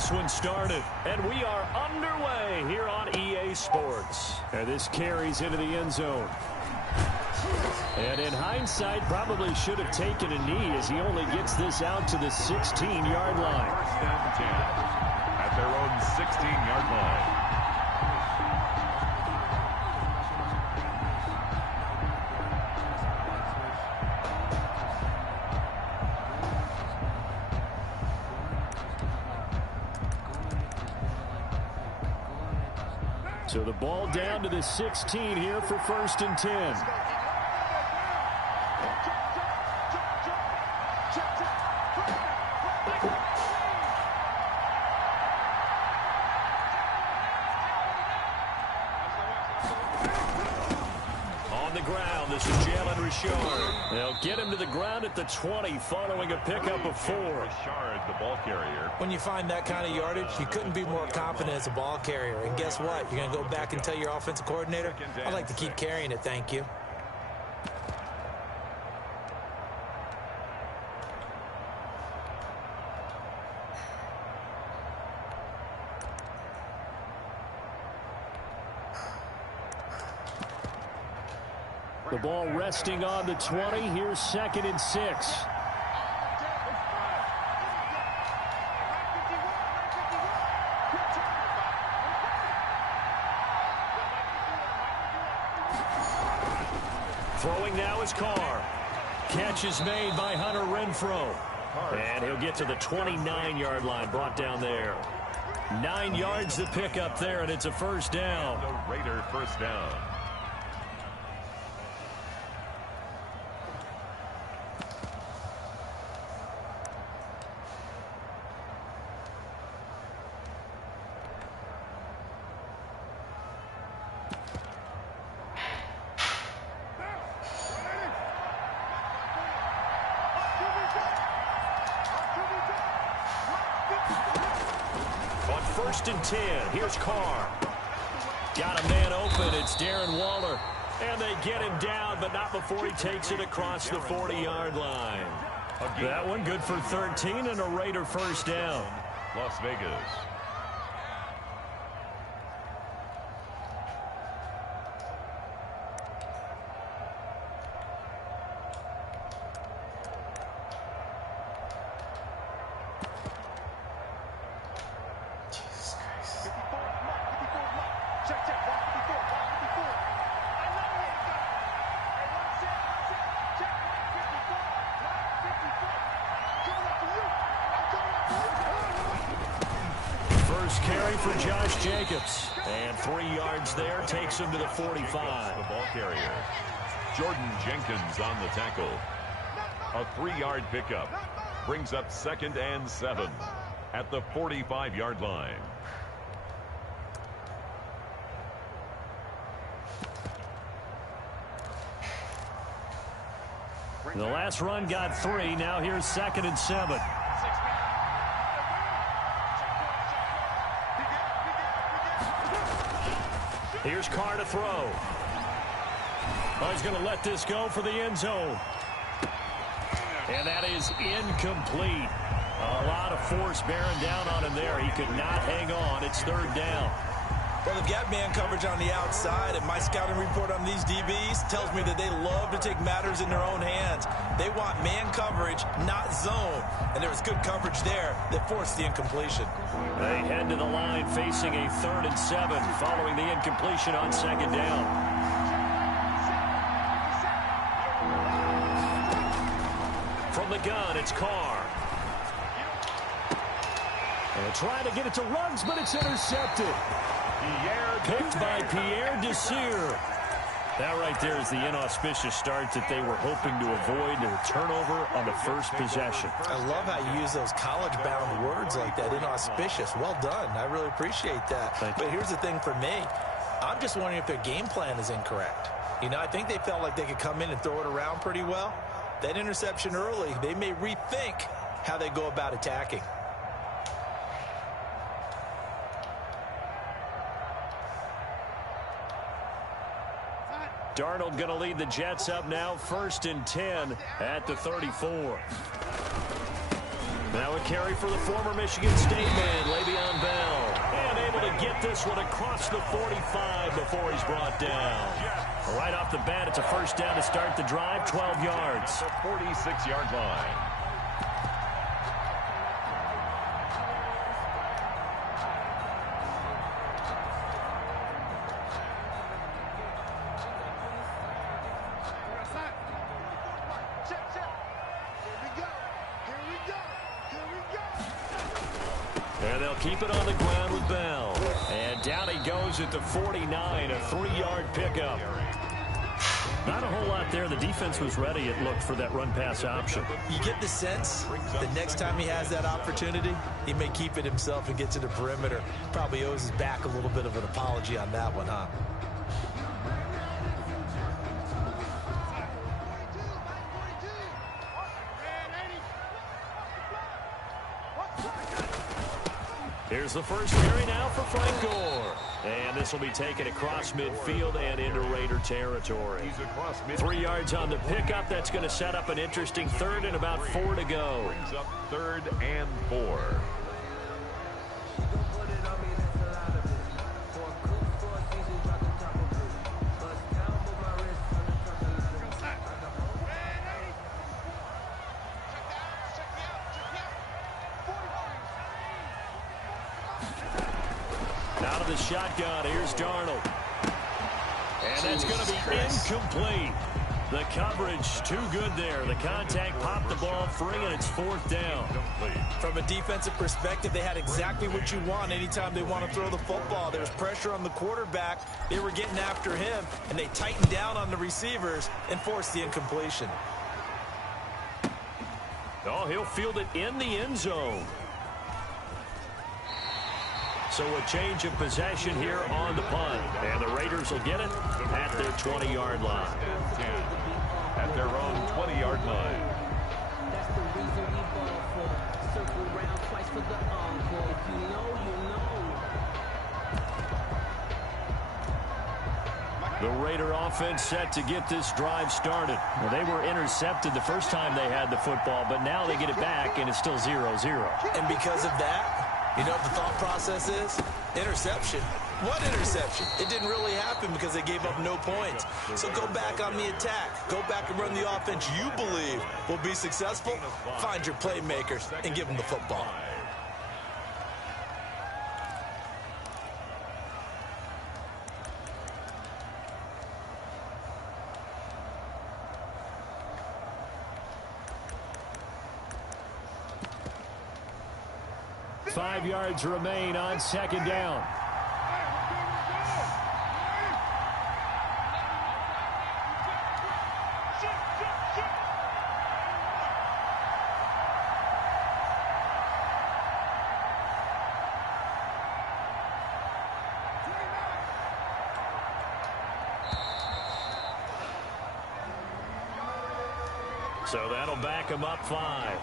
this one started. And we are underway here on EA Sports. And this carries into the end zone. And in hindsight, probably should have taken a knee as he only gets this out to the 16-yard line. First and 10 at their own 16-yard line. So the ball down to the 16 here for first and 10. On the ground, this is Jalen Richard. They'll get him to the ground at the 20 following a pickup of 4. Richard, the ball carrier. When you find that kind of yardage, you couldn't be more confident as a ball carrier. And guess what? You're going to go back and tell your offensive coordinator, I'd like to keep carrying it, thank you. The ball resting on the 20. Here's second and 6. Throwing now is Carr. Catch is made by Hunter Renfrow. And he'll get to the 29-yard line, brought down there. 9 yards to pick up there, and it's a first down. The Raider first down. First and 10. Here's Carr. Got a man open. It's Darren Waller. And they get him down, but not before he takes it across the 40-yard line. That one good for 13 and a Raider first down. Las Vegas. Carry for Josh Jacobs. And 3 yards there takes him to the 45. The ball carrier. Jordan Jenkins on the tackle. A 3-yard pickup. Brings up second and 7 at the 45-yard line. The last run got 3. Now here's second and 7. Here's Carr to throw. Oh, he's going to let this go for the end zone. And that is incomplete. A lot of force bearing down on him there. He could not hang on. It's third down. Well, they've got man coverage on the outside, and my scouting report on these DBs tells me that they love to take matters in their own hands. They want man coverage, not zone. And there was good coverage there that forced the incompletion. They head to the line facing a 3rd and 7 following the incompletion on second down. From the gun, it's Carr. And trying to get it to Ruggs, but it's intercepted. Picked by Pierre Desir. That right there is the inauspicious start that they were hoping to avoid, a turnover on the first possession. I love how you use those college-bound words like that, inauspicious. Well done. I really appreciate that. But here's the thing for me. I'm just wondering if their game plan is incorrect. You know, I think they felt like they could come in and throw it around pretty well. That interception early, they may rethink how they go about attacking. Darnold going to lead the Jets up now, 1st and 10 at the 34. Now a carry for the former Michigan State man, Le'Veon Bell. And able to get this one across the 45 before he's brought down. Right off the bat, it's a first down to start the drive, 12 yards. The 46-yard line. And they'll keep it on the ground with Bell. And down he goes at the 49, a 3-yard pickup. Not a whole lot there. The defense was ready, it looked, for that run-pass option. You get the sense that next time he has that opportunity, he may keep it himself and get to the perimeter. Probably owes his back a little bit of an apology on that one, huh? Here's the first carry now for Frank Gore. And this will be taken across midfield and into Raider territory. 3 yards on the pickup. That's going to set up an interesting third and about 4 to go. Brings up 3rd and 4. Out of the shotgun, here's Darnold. And that's going to be incomplete. The coverage too good there. The contact popped the ball free, and it's 4th down. From a defensive perspective, they had exactly what you want anytime they want to throw the football. There was pressure on the quarterback. They were getting after him, and they tightened down on the receivers and forced the incompletion. Oh, he'll field it in the end zone. So a change of possession here on the punt. And the Raiders will get it at their 20-yard line. At their own 20-yard line. That's the reason we ball for. Circle round twice for the encore. If you know, you know. The Raider offense set to get this drive started. Well, they were intercepted the first time they had the football, but now they get it back, and it's still 0-0. And because of that, you know what the thought process is? Interception. What interception? It didn't really happen because they gave up no points. So go back on the attack. Go back and run the offense you believe will be successful. Find your playmakers and give them the football. Five yards remain on 2nd down. So that'll back him up 5.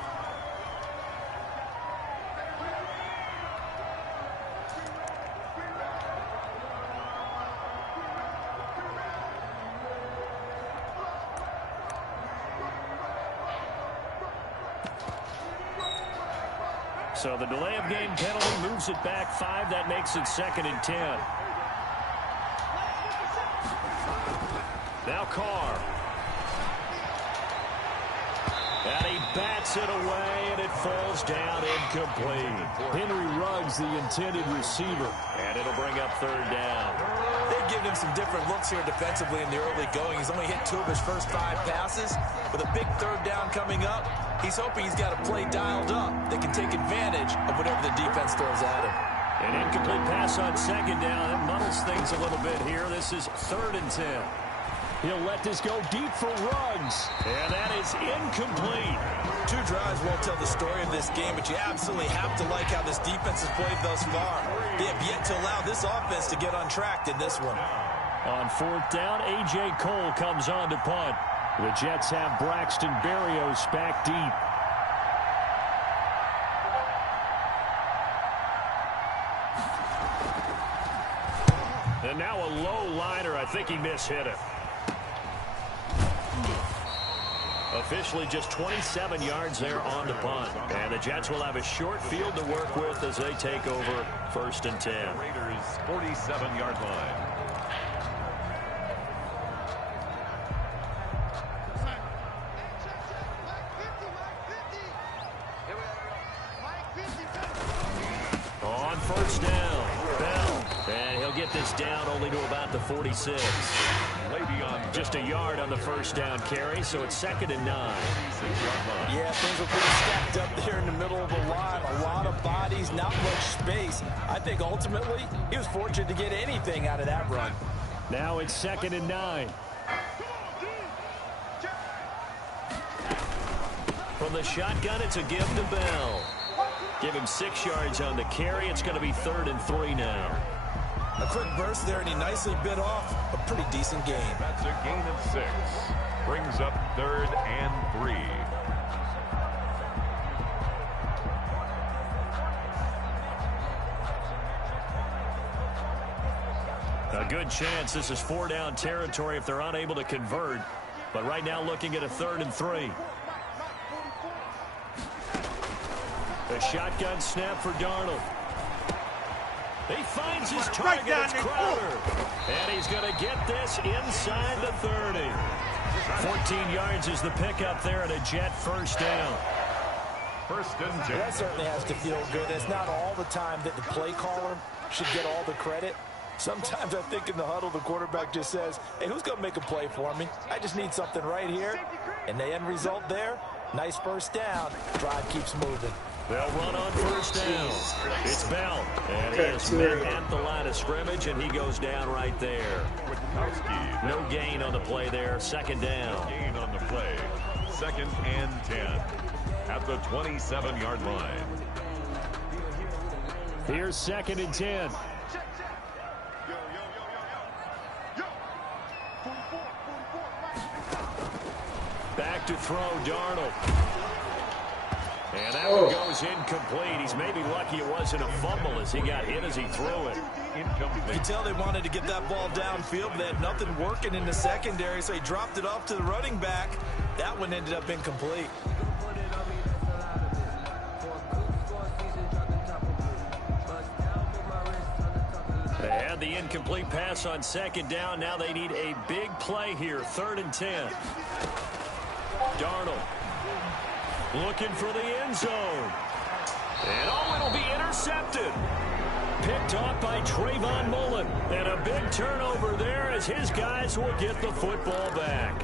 So the delay of game penalty moves it back 5. That makes it 2nd and 10. Now Carr. And he bats it away, and it falls down incomplete. Henry Ruggs, the intended receiver. And it'll bring up 3rd down. They've given him some different looks here defensively in the early going. He's only hit 2 of his first 5 passes. With a big 3rd down coming up, he's hoping he's got a play dialed up that can take advantage of whatever the defense throws at him. An incomplete pass on 2nd down. That muddles things a little bit here. This is 3rd and 10. He'll let this go deep for Ruggs. And that is incomplete. 2 drives won't tell the story of this game, but you absolutely have to like how this defense has played thus far. They have yet to allow this offense to get untracked in this one. On 4th down, A.J. Cole comes on to punt. The Jets have Braxton Berrios back deep. And now a low liner. I think he mishit it. Officially just 27 yards there on the punt. And the Jets will have a short field to work with as they take over 1st and 10. Raiders 47-yard line. On 1st down, Bell. And he'll get this down only to about the 46. Just a yard on the 1st down carry, so it's 2nd and 9. Yeah, things were pretty stacked up there in the middle of the line. A lot of bodies, not much space. I think ultimately he was fortunate to get anything out of that run. Now it's 2nd and 9. From the shotgun, it's a give to Bell. Give him 6 yards on the carry. It's going to be 3rd and 3 now. A quick burst there, and he nicely bit off a pretty decent gain. That's a gain of 6. Brings up 3rd and 3. A good chance this is 4-down territory if they're unable to convert. But right now looking at a 3rd and 3. A shotgun snap for Darnold. He finds his target. It's Crowder. And he's going to get this inside the 30. 14 yards is the pickup there at a Jet 1st down. 1st and 10. That certainly has to feel good. It's not all the time that the play caller should get all the credit. Sometimes I think in the huddle, the quarterback just says, hey, who's going to make a play for me? I just need something right here. And the end result there, nice 1st down. Drive keeps moving. They'll run on 1st down. It's Bell. And he is met at the line of scrimmage, and he goes down right there. No gain on the play there. 2nd down. No gain on the play. 2nd and 10. At the 27-yard line. Here's 2nd and 10. Back to throw, Darnold. And that one goes incomplete. He's maybe lucky it wasn't a fumble as he got hit as he threw it. Incomplete. You can tell they wanted to get that ball downfield. They had nothing working in the secondary, so he dropped it off to the running back. That one ended up incomplete. They had the incomplete pass on 2nd down. Now they need a big play here. 3rd and 10. Darnold looking for the end zone. And it'll be intercepted. Picked off by Trayvon Mullen. And a big turnover there as his guys will get the football back.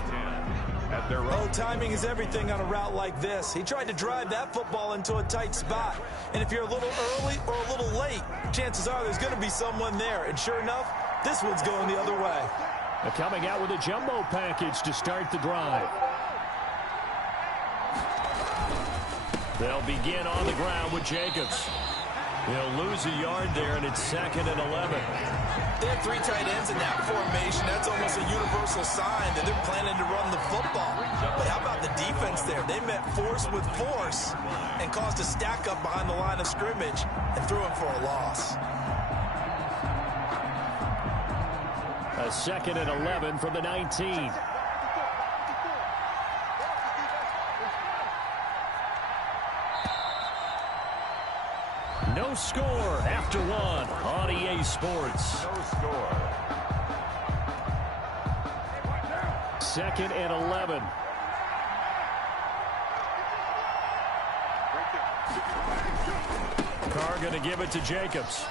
Timing is everything on a route like this. He tried to drive that football into a tight spot. And if you're a little early or a little late, chances are there's going to be someone there. And sure enough, this one's going the other way. They're coming out with a jumbo package to start the drive. They'll begin on the ground with Jacobs. They'll lose a yard there, and it's 2nd and 11. They have 3 tight ends in that formation. That's almost a universal sign that they're planning to run the football. But how about the defense there? They met force with force and caused a stack up behind the line of scrimmage and threw him for a loss. A 2nd and 11 from the 19. No score after 1 on EA Sports. No score. 2nd and 11. Carr going to give it to Jacobs.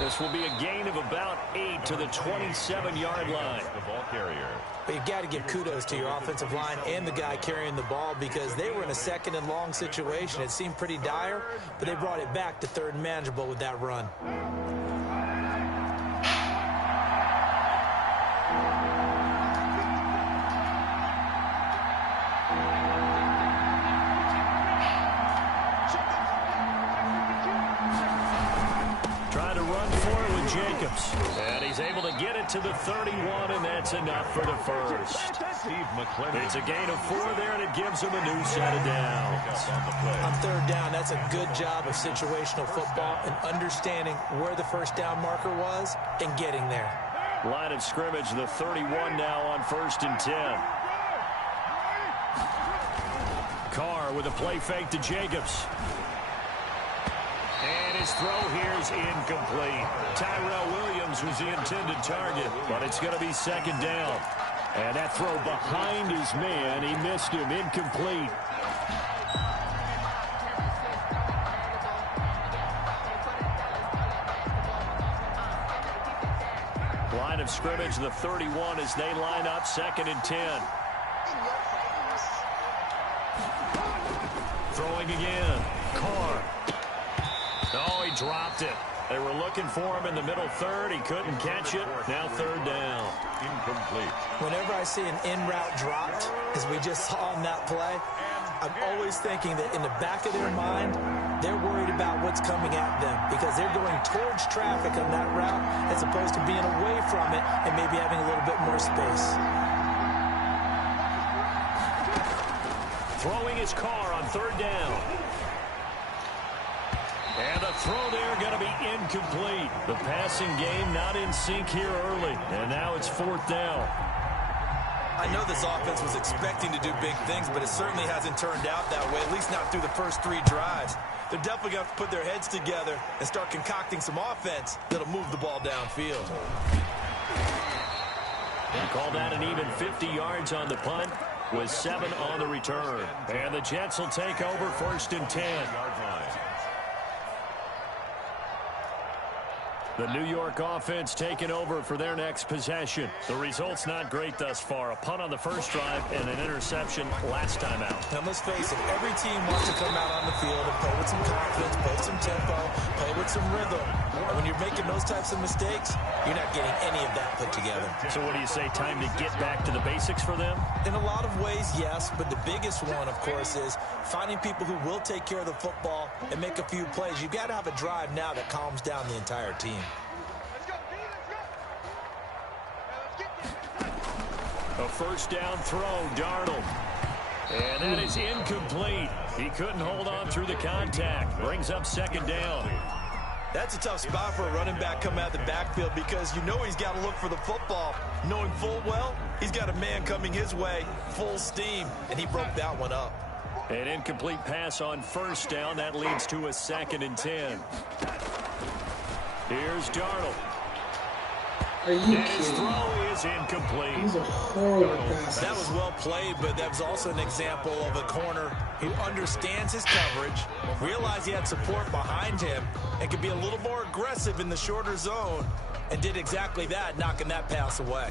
This will be a gain of about 8 to the 27-yard line. The ball carrier. But you've got to give kudos to your offensive line and the guy carrying the ball because they were in a 2nd and long situation. It seemed pretty dire, but they brought it back to 3rd and manageable with that run. Trying to run for it with Jacobs. And he's able to get it to the 31, and that's enough for the first. Steve McClendon. It's a gain of 4 there, and it gives him a new set of downs. On 3rd down, that's a good job of situational football and understanding where the 1st down marker was and getting there. Line of scrimmage, the 31 now on 1st and 10. Carr with a play fake to Jacobs. And his throw here is incomplete. Tyrell Williams was the intended target, but it's going to be second down. And that throw behind his man, he missed him, incomplete. Line of scrimmage, the 31 as they line up, 2nd and 10. Throwing again. Carr. Oh, he dropped it. They were looking for him in the middle third. He couldn't catch it. Now 3rd down. Incomplete. Whenever I see an in-route dropped, as we just saw in that play, I'm always thinking that in the back of their mind, they're worried about what's coming at them because they're going towards traffic on that route as opposed to being away from it and maybe having a little bit more space. Throwing his Carr on 3rd down. And the throw there going to be incomplete. The passing game not in sync here early. And now it's 4th down. I know this offense was expecting to do big things, but it certainly hasn't turned out that way, at least not through the first 3 drives. They're definitely going to have to put their heads together and start concocting some offense that'll move the ball downfield. They call that an even 50 yards on the punt with 7 on the return. And the Jets will take over 1st and 10. The New York offense taking over for their next possession. The result's not great thus far. A punt on the first drive and an interception last time out. Now, let's face it, every team wants to come out on the field and play with some confidence, play some tempo, play with some rhythm. And when you're making those types of mistakes, you're not getting any of that put together. So what do you say, time to get back to the basics for them? In a lot of ways, yes, but the biggest one, of course, is finding people who will take care of the football and make a few plays. You've got to have a drive now that calms down the entire team. A 1st down throw, Darnold. And that is incomplete. He couldn't hold on through the contact. Brings up 2nd down. That's a tough spot for a running back coming out of the backfield because you know he's got to look for the football, knowing full well he's got a man coming his way, full steam, and he broke that one up. An incomplete pass on 1st down. That leads to a 2nd and 10. Here's Darnold. Are you And his kidding? throw is incomplete. These are horrible passes. That was well played, but that was also an example of a corner who understands his coverage, realized he had support behind him, and could be a little more aggressive in the shorter zone, and did exactly that, knocking that pass away.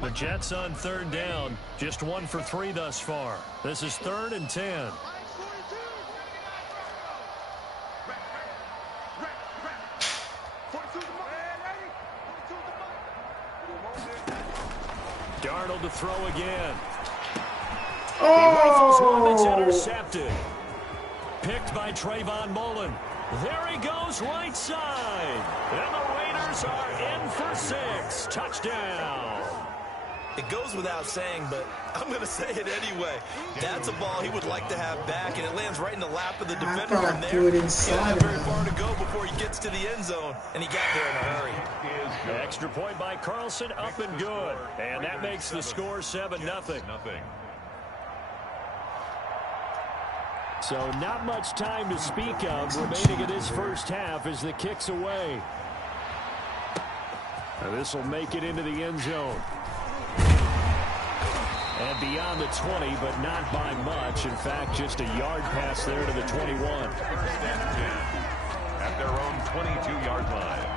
The Jets on 3rd down, just 1 for 3 thus far. This is 3rd and 10. Darnold to throw again. He rifles one that's intercepted. Picked by Trayvon Mullen. There he goes, right side. And the Raiders are in for 6. Touchdown. It goes without saying, but I'm going to say it anyway. That's a ball he would like to have back, and it lands right in the lap of the defender from there. Threw it He inside don't have of very him. far to go before he gets to the end zone, and he got there in a hurry. Extra point by Carlson, up and good. And that makes the score 7-0. So not much time to speak of remaining in this first half as the kick's away. Now this will make it into the end zone. And beyond the 20, but not by much. In fact, just a yard pass there to the 21. At their own 22-yard line.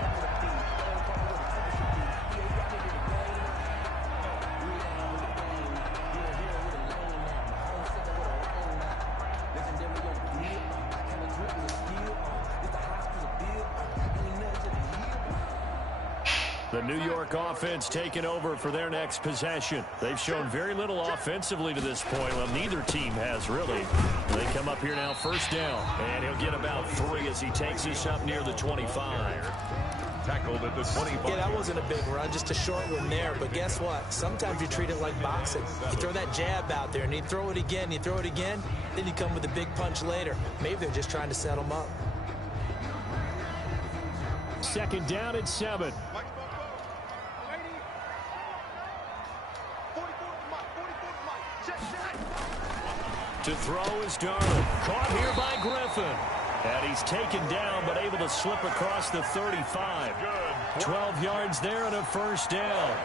The New York offense taking over for their next possession. They've shown very little offensively to this point. Well, neither team has really. They come up here now, 1st down. And he'll get about 3 as he takes us up near the 25. Tackled at the 25. Yeah, that wasn't a big run, just a short one there. But guess what? Sometimes you treat it like boxing. You throw that jab out there, and you throw it again, then you come with a big punch later. Maybe they're just trying to set them up. 2nd down and 7. To throw is Darnold. Caught here by Griffin. And he's taken down, but able to slip across the 35. 12 yards there and a first down.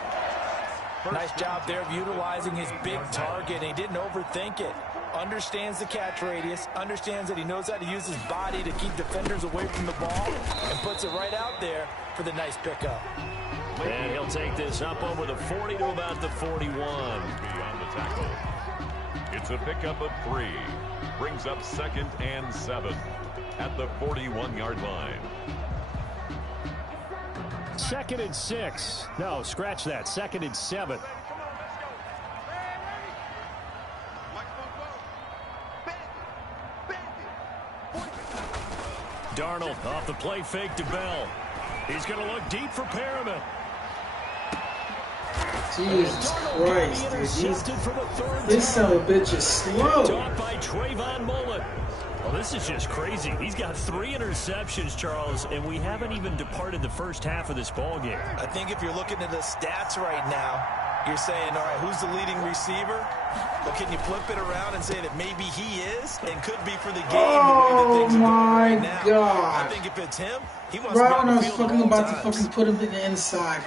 Nice job there of utilizing his big target. He didn't overthink it. Understands the catch radius. Understands that he knows how to use his body to keep defenders away from the ball. And puts it right out there for the nice pickup. And he'll take this up over the 40 to about the 41. On the tackle. It's a pickup of 3. Brings up 2nd and 7 at the 41-yard line. 2nd and 6. No, scratch that. 2nd and 7. Darnold off the play fake to Bell. He's going to look deep for Perriman. Jesus Christ, dude. This son of a bitch is slow. Taught by Trayvon Mullen. Well, this is just crazy. He's got 3 interceptions, Charles, and we haven't even departed the first half of this ball game. I think if you're looking at the stats right now, you're saying, all right, who's the leading receiver? Well, can you flip it around and say that maybe he is and could be for the game the way that things are going right now? God. I think if it's him, he wants Right to be on when I the was field fucking at all about to times. fucking put him in the inside.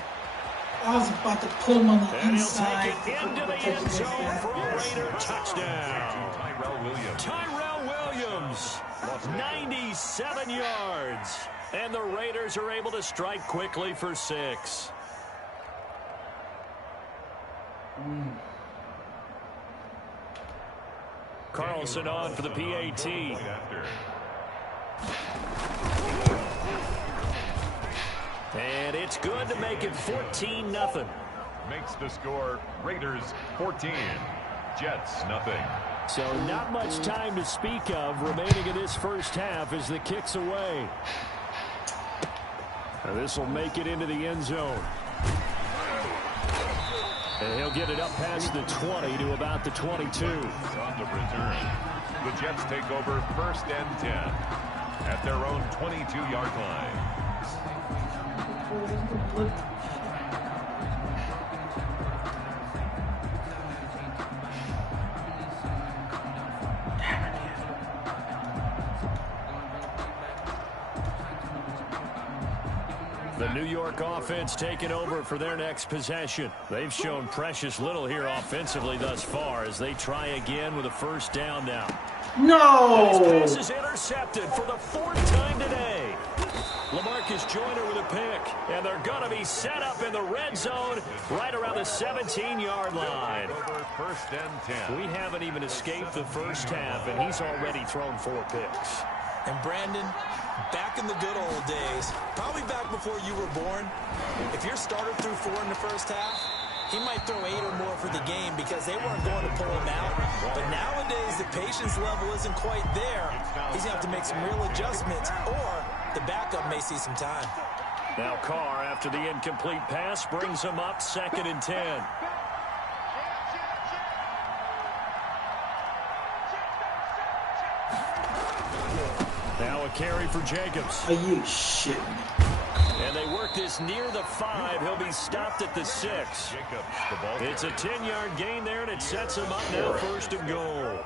I was about to put him on the And inside. he'll take it into the end zone for a Raider touchdown. Tyrell Williams, 97 yards. And the Raiders are able to strike quickly for 6. Carlson on for the PAT. And it's good to make it 14-0. Makes the score Raiders 14, Jets nothing. So not much time to speak of remaining in this first half as the kick's away. This will make it into the end zone. And he'll get it up past the 20 to about the 22. On the return, the Jets take over 1st and 10 at their own 22-yard line. The New York offense taking over for their next possession. They've shown precious little here offensively thus far as they try again with a first down now. No! This pass is intercepted for the 4th time today. LaMarcus Joyner with a pick, and they're going to be set up in the red zone right around the 17-yard line. Over 1st and 10. We haven't even escaped the first half, and he's already thrown 4 picks. And Brandon, back in the good old days, probably back before you were born, if your starter threw 4 in the first half, he might throw 8 or more for the game because they weren't going to pull him out. But nowadays, the patience level isn't quite there. He's going to have to make some real adjustments, or the backup may see some time. Now Carr, after the incomplete pass, brings him up 2nd and 10. Now a carry for Jacobs. Are you shitting me? And they work this near the 5. He'll be stopped at the 6. It's a 10-yard gain there, and it sets him up now 1st and goal.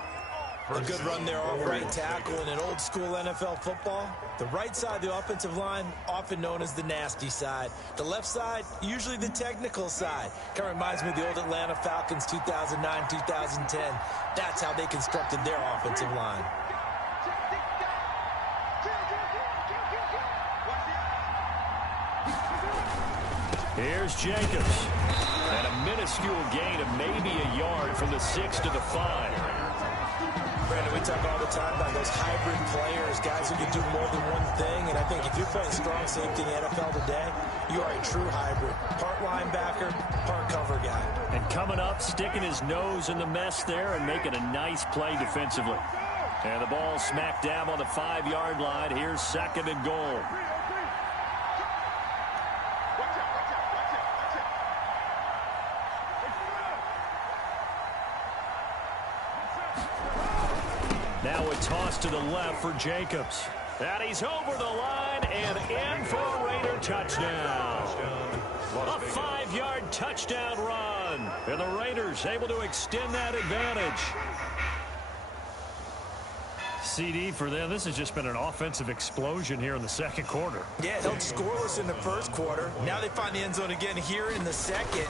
A good run there off right tackle in an old-school NFL football. The right side of the offensive line, often known as the nasty side. The left side, usually the technical side. Kind of reminds me of the old Atlanta Falcons 2009-2010. That's how they constructed their offensive line. Here's Jacobs. And a minuscule gain of maybe a yard from the 6 to the 5. Brandon, we talk all the time about those hybrid players, guys who can do more than one thing. And I think if you're playing strong safety in the NFL today, you are a true hybrid. Part linebacker, part cover guy. And coming up, sticking his nose in the mess there and making a nice play defensively. And the ball smack dab on the 5-yard line. Here's 2nd and goal. Now a toss to the left for Jacobs. And he's over the line and in for a Raider touchdown. A 5-yard touchdown run. And the Raiders able to extend that advantage. CD for them. This has just been an offensive explosion here in the second quarter. Yeah, held scoreless in the first quarter. Now they find the end zone again here in the second.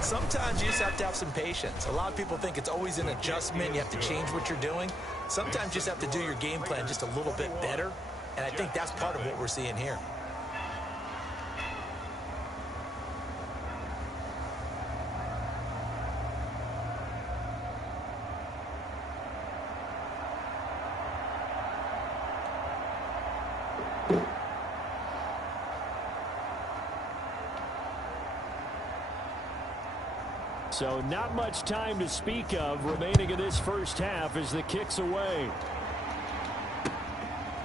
Sometimes you just have to have some patience. A lot of people think it's always an adjustment. You have to change what you're doing. Sometimes you just have to do your game plan just a little bit better. And I think that's part of what we're seeing here. So not much time to speak of remaining in this first half as the kick's away.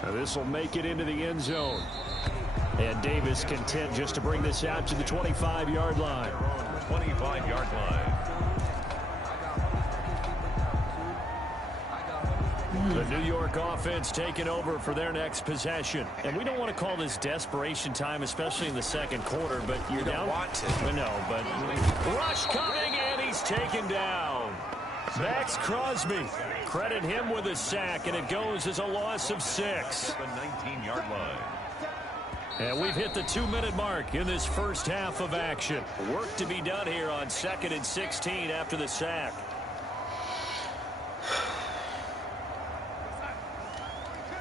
Now this will make it into the end zone. And Davis content just to bring this out to the 25-yard line. 25-yard line. The New York offense taking over for their next possession. And we don't want to call this desperation time, especially in the second quarter, but you're down. Want to. No, but rush coming, and he's taken down. Max Crosby, credit him with a sack, and it goes as a loss of 6. The 19-yard line. And we've hit the 2-minute mark in this first half of action. Work to be done here on 2nd and 16 after the sack.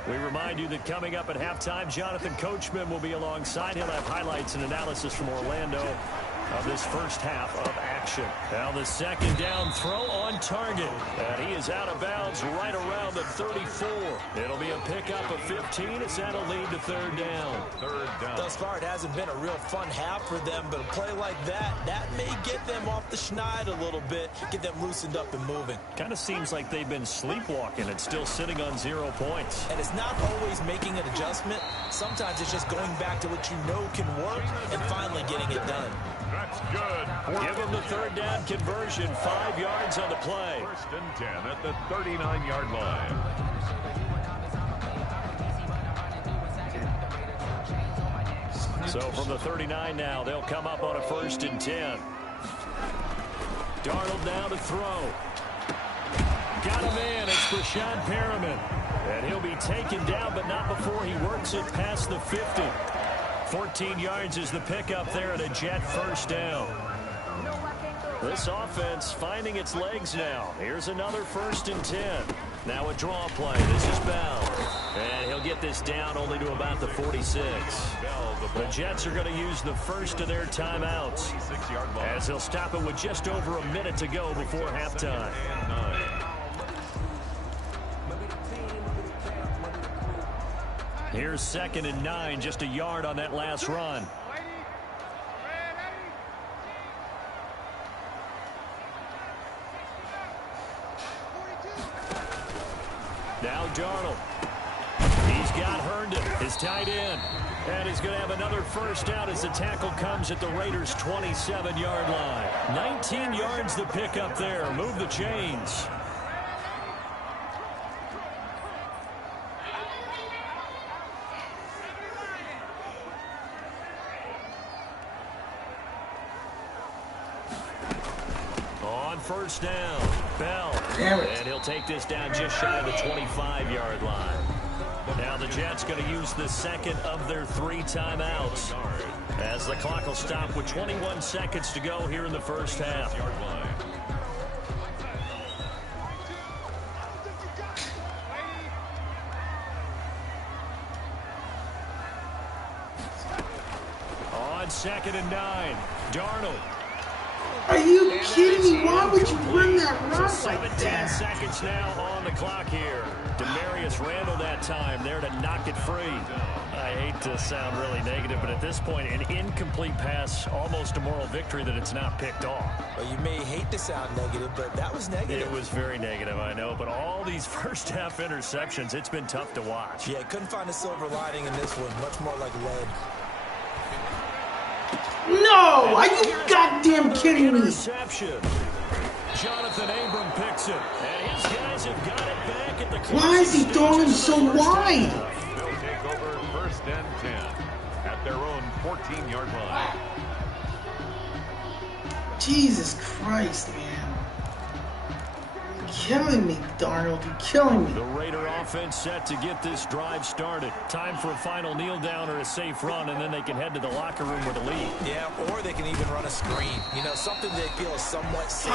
We remind you that coming up at halftime, Jonathan Coachman will be alongside. He'll have highlights and analysis from Orlando of this first half of action. Now the second down throw on target. And he is out of bounds right around the 34. It'll be a pickup of 15. It's that'll lead to third down. Third down. Thus far, it hasn't been a real fun half for them, but a play like that may get them off the schneid a little bit, get them loosened up and moving. Kind of seems like they've been sleepwalking and still sitting on 0 points. And it's not always making an adjustment. Sometimes it's just going back to what you know can work and finally getting it done. That's good. Give them the third down conversion. 5 yards on the play. First and 10 at the 39-yard line. So from the 39 now, they'll come up on a 1st and 10. Darnold now to throw. Got him in. It's Brashad Perriman. And he'll be taken down, but not before he works it past the 50. 14 yards is the pickup there at a Jet first down. This offense finding its legs now. Here's another 1st and 10. Now a draw play. This is Bell. And he'll get this down only to about the 46. The Jets are going to use the first of their timeouts as they'll stop it with just over a minute to go before halftime. Here's 2nd and 9, just a yard on that last run. Now Darnold. He's got Herndon, his tight end. And he's going to have another first down as the tackle comes at the Raiders' 27-yard line. 19 yards the pickup there. Move the chains. First down, Bell, and he'll take this down just shy of the 25-yard line. Now the Jets going to use the second of their 3 timeouts as the clock will stop with 21 seconds to go here in the first half. On 2nd and 9, Darnold. Are you kidding me? Why would you run that run so like 17 that? seconds now on the clock here. Demarius Randall that time there to knock it free. I hate to sound really negative, but at this point, an incomplete pass, almost a moral victory that it's not picked off. Well, you may hate to sound negative, but that was negative. It was very negative, I know, but all these first half interceptions, it's been tough to watch. Yeah, couldn't find a silver lining in this one. Much more like lead. No! Are you goddamn kidding me? Interception. Jonathan Abram picks it, and his guys have got it back at the closing. Why is he throwing so wide? They'll take over 1st and 10 at their own 14-yard line. Jesus Christ, man. killing me, Darnold. You're killing me. The Raider offense set to get this drive started. Time for a final kneel down or a safe run, and then they can head to the locker room with a lead. Yeah, or they can even run a screen. You know, something they feel is somewhat safe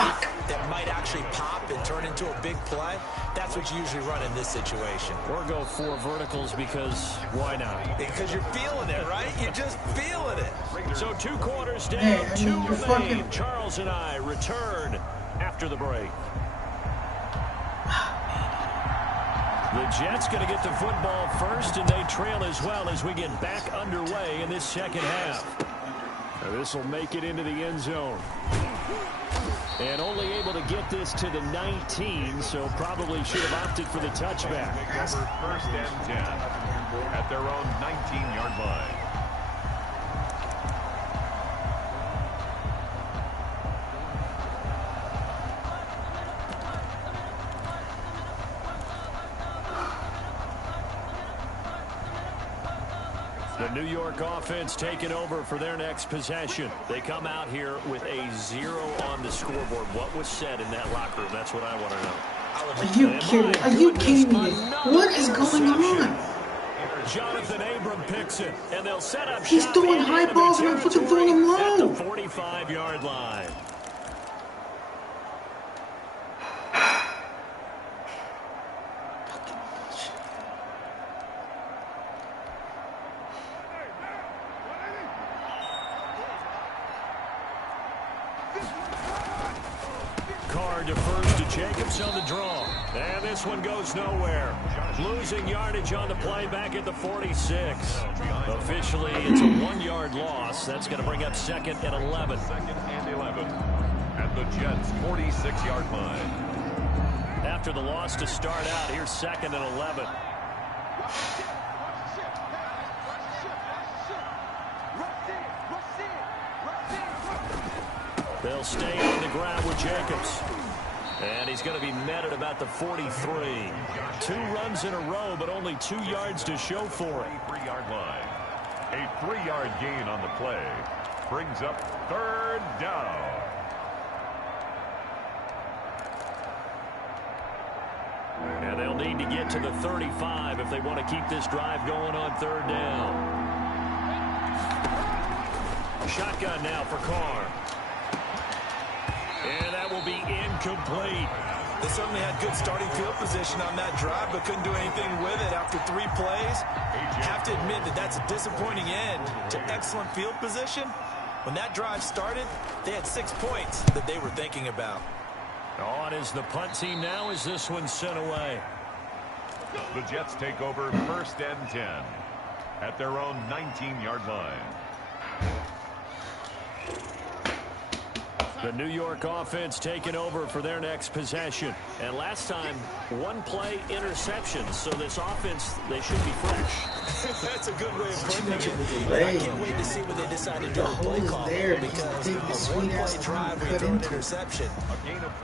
that might actually pop and turn into a big play. That's what you usually run in this situation. Or go 4 verticals because why not? Because you're feeling it, right? You're just feeling it. So 2 quarters down, Hey, I 2 mean, you're remain. fucking... Charles and I return after the break. The Jets going to get the football first, and they trail as well as we get back underway in this second half. This will make it into the end zone. And only able to get this to the 19, so probably should have opted for the touchback. Over first and 10 at their own 19-yard line. The New York offense taking over for their next possession. They come out here with a 0 on the scoreboard. What was said in that locker room? That's what I want to know. Are you kidding? Are you kidding me? What is going on? Jonathan Abram picks it, and they'll set up. He's throwing high balls and I'm fucking throwing them at the low. 45-yard line. Defers to Jacobs on the draw. And this one goes nowhere. Losing yardage on the play back at the 46. Officially, it's a 1-yard loss. That's going to bring up 2nd and 11. 2nd and 11 at the Jets' 46-yard line. After the loss to start out, here's 2nd and 11. They'll stay on the ground with Jacobs. And he's going to be met at about the 43. 2 runs in a row, but only 2 yards to show for it. 3-yard line. A 3-yard gain on the play brings up 3rd down. And they'll need to get to the 35 if they want to keep this drive going on 3rd down. Shotgun now for Carr. And that will be incomplete. They certainly had good starting field position on that drive, but couldn't do anything with it after 3 plays. Have to admit that that's a disappointing end to excellent field position. When that drive started, they had 6 points that they were thinking about. On is the punt team now as this one's sent away. The Jets take over 1st and 10 at their own 19-yard line. The New York offense taking over for their next possession. And last time, 1-play interception. So this offense, they should be fresh. That's a good way of putting it. I can't wait to see what they decide to do with play call there, because a 1-play drive where you throw an interception.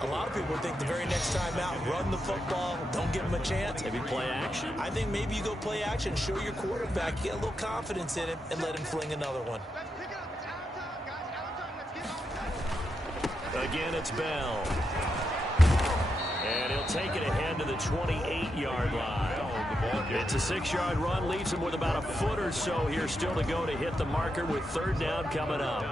A lot of people think the very next time out, run the football, don't give them a chance. Maybe play action? I think maybe you go play action, show your quarterback, get a little confidence in him, and let him fling another one. Again, it's Bell. And he'll take it ahead to the 28-yard line. It's a 6-yard run, leaves him with about a foot or so here still to go to hit the marker with 3rd down coming up.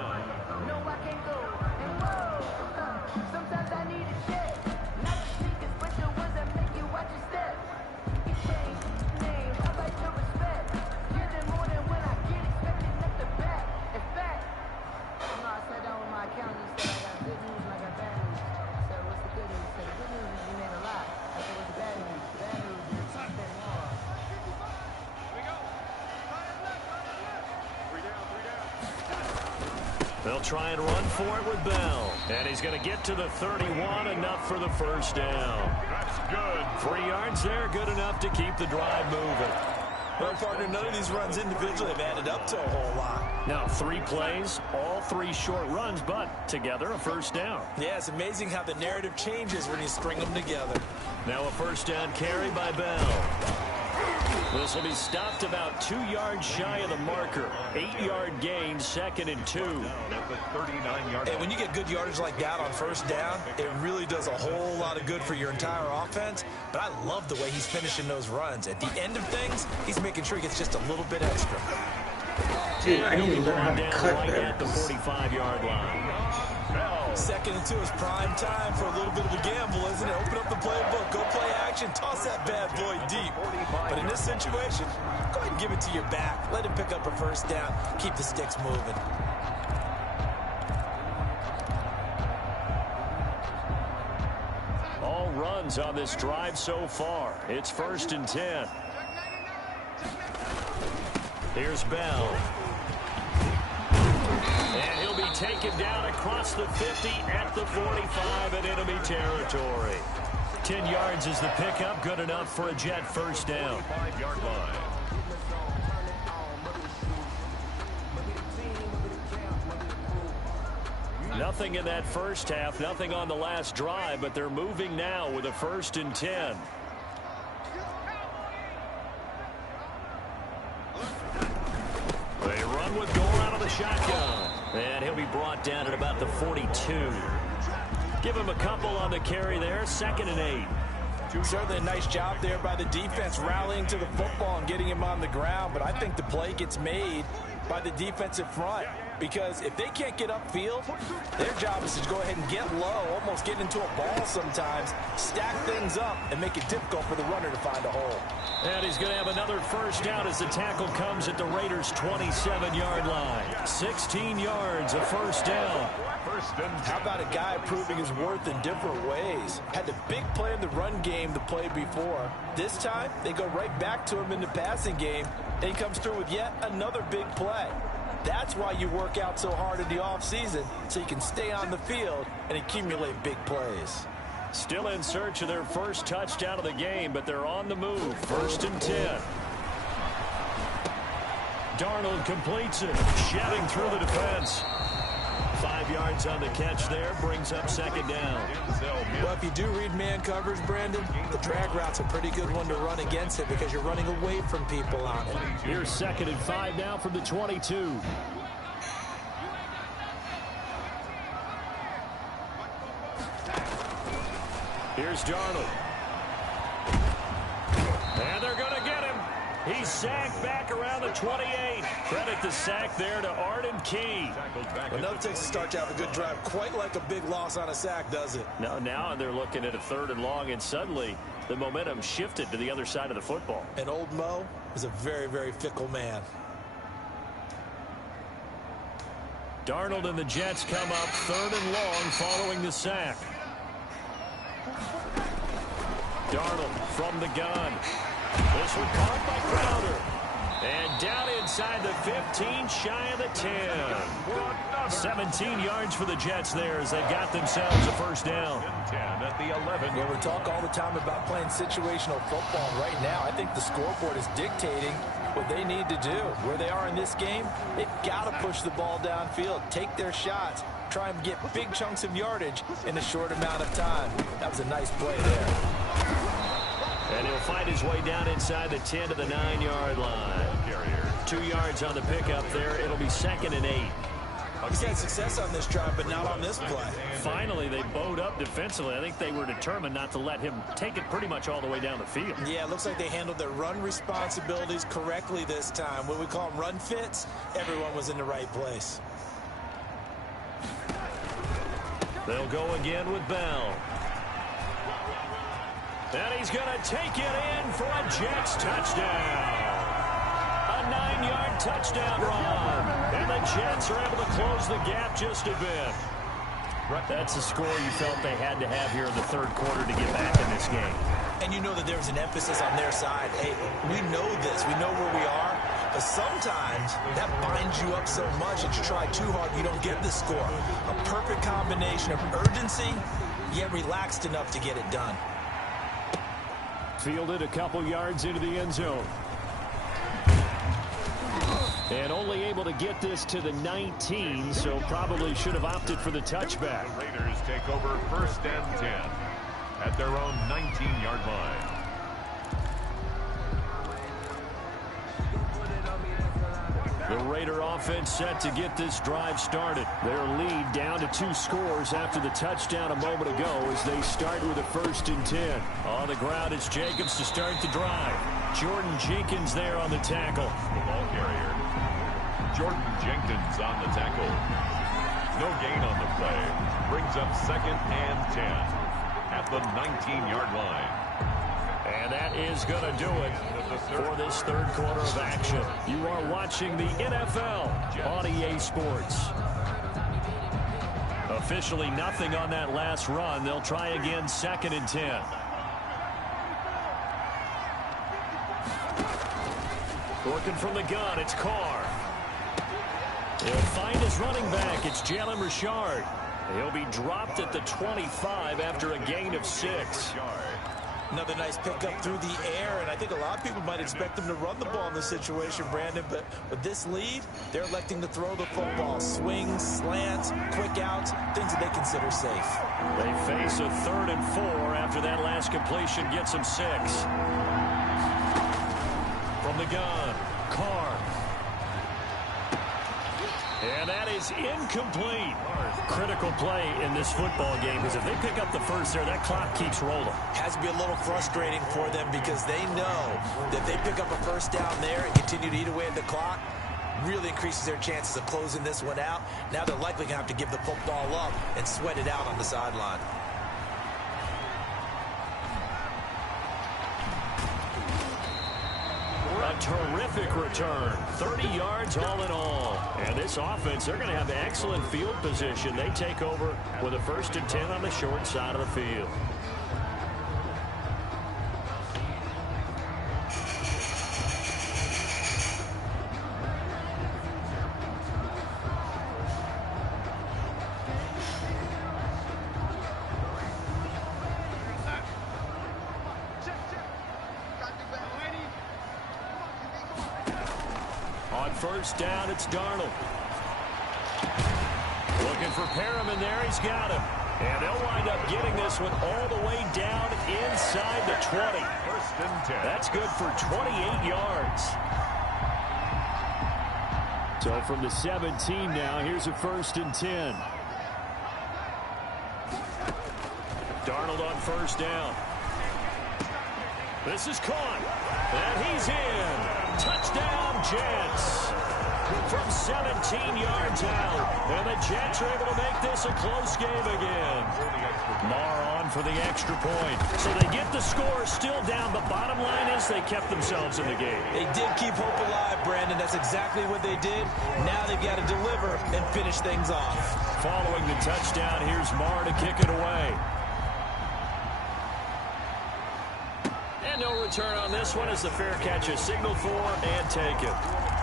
They'll try and run for it with Bell. And he's going to get to the 31, enough for the 1st down. That's good. 3 yards there, good enough to keep the drive moving. Well, partner, none of these runs individually have added up to a whole lot. Now, 3 plays, all 3 short runs, but together a 1st down. Yeah, it's amazing how the narrative changes when you string them together. Now a 1st down carry by Bell. This will be stopped about 2 yards shy of the marker. 8-yard gain, 2nd and 2. At the 39-yard line. When you get good yardage like that on first down, it really does a whole lot of good for your entire offense. But I love the way he's finishing those runs. At the end of things, he's making sure he gets just a little bit extra. Dude, I need to learn how to cut right better. at the 45-yard line. 2nd and 2 is prime time for a little bit of a gamble, isn't it? Open up the playbook, go play action, toss that bad boy deep. But in this situation, go ahead and give it to your back. Let him pick up a first down. Keep the sticks moving. All runs on this drive so far. It's 1st and 10. Here's Bell. And he'll be taken down across the 50 at the 45 in enemy territory. 10 yards is the pickup, good enough for a Jet first down. 5-yard line. Nothing in that first half, nothing on the last drive, but they're moving now with a 1st and 10. They run with Gore out of the shotgun. And he'll be brought down at about the 42. Give him a couple on the carry there. 2nd and 8. Certainly a nice job there by the defense rallying to the football and getting him on the ground. But I think the play gets made by the defensive front. Because if they can't get upfield, their job is to go ahead and get low, almost get into a ball sometimes, stack things up, and make it difficult for the runner to find a hole. And he's going to have another first down as the tackle comes at the Raiders' 27-yard line. 16 yards, a first down. How about a guy proving his worth in different ways? Had the big play in the run game the play before. This time, they go right back to him in the passing game, and he comes through with yet another big play. That's why you work out so hard in the offseason, so you can stay on the field and accumulate big plays. Still in search of their first touchdown of the game, but they're on the move. 1st and 10. Darnold completes it, shedding through the defense. 5 yards on the catch there, brings up 2nd down. Well, if you do read man coverage, Brandon, the drag route's a pretty good one to run against it because you're running away from people on it. Here's 2nd and 5 now from the 22. Here's Darnold. And they're going to get him. He's sacked back around the 28. Credit the sack there to Arden Key. Well, no takes to start to have a good drive. Quite like a big loss on a sack, does it? No, now they're looking at a 3rd and long, and suddenly the momentum shifted to the other side of the football. And old Mo is a very, very fickle man. Darnold and the Jets come up 3rd and long following the sack. Darnold from the gun. This one caught by Crowder. And down inside the 15, shy of the 10. 17 yards for the Jets there as they've got themselves a first down. 10 at the 11. Well, we talk all the time about playing situational football. Right now, I think the scoreboard is dictating what they need to do. Where they are in this game, they've got to push the ball downfield, take their shots, try and get big chunks of yardage in a short amount of time. That was a nice play there. And he'll find his way down inside the 10 to the 9-yard line. 2 yards on the pickup there. It'll be 2nd and 8. He's had success on this drive, but not on this play. Finally, they bowed up defensively. I think they were determined not to let him take it pretty much all the way down the field. Yeah, it looks like they handled their run responsibilities correctly this time. When we call them run fits, everyone was in the right place. They'll go again with Bell. And he's going to take it in for a Jets touchdown. A 9-yard touchdown run. And the Jets are able to close the gap just a bit. That's a score you felt they had to have here in the 3rd quarter to get back in this game. And you know that there's an emphasis on their side. Hey, we know this. We know where we are. But sometimes that binds you up so much that you try too hard, you don't get the score. A perfect combination of urgency, yet relaxed enough to get it done. Fielded a couple yards into the end zone. And only able to get this to the 19, so probably should have opted for the touchback. The Raiders take over 1st and 10 at their own 19-yard line. Raider offense set to get this drive started. Their lead down to 2 scores after the touchdown a moment ago as they start with a 1st and 10. On the ground, it's Jacobs to start the drive. Jordan Jenkins there on the tackle. The ball carrier. Jordan Jenkins on the tackle. No gain on the play. Brings up 2nd and 10 at the 19-yard line. And that is going to do it for this 3rd quarter of action. You are watching the NFL on EA Sports. Officially nothing on that last run. They'll try again 2nd and 10. Working from the gun, it's Carr. He'll find his running back. It's Jalen Richard. He'll be dropped at the 25 after a gain of 6. Another nice pickup through the air, and I think a lot of people might expect them to run the ball in this situation, Brandon, but with this lead, they're electing to throw the football. Swings, slants, quick outs, things that they consider safe. They face a 3rd and 4 after that last completion gets them 6. From the gun, Carr. And that is incomplete. Critical play in this football game because if they pick up the 1st there, that clock keeps rolling. Has to be a little frustrating for them because they know that they pick up a 1st down there and continue to eat away at the clock, really increases their chances of closing this one out. Now they're likely going to have to give the football up and sweat it out on the sideline. A terrific return. 30 yards all in all. And this offense, they're going to have excellent field position. They take over with a 1st and 10 on the short side of the field. On 1st down, it's Darnold. Looking for Perriman there. He's got him. And they'll wind up getting this one all the way down inside the 20. 1st and 10. That's good for 28 yards. So from the 17 now, here's a 1st and 10. Darnold on 1st down. This is caught. And he's in. Touchdown, Jets. From 17 yards out. And the Jets are able to make this a close game again. Marr on for the extra point. So they get the score still down. The bottom line is they kept themselves in the game. They did keep hope alive, Brandon. That's exactly what they did. Now they've got to deliver and finish things off. Following the touchdown, here's Marr to kick it away. And no return on this one as the fair catch is signaled for and taken.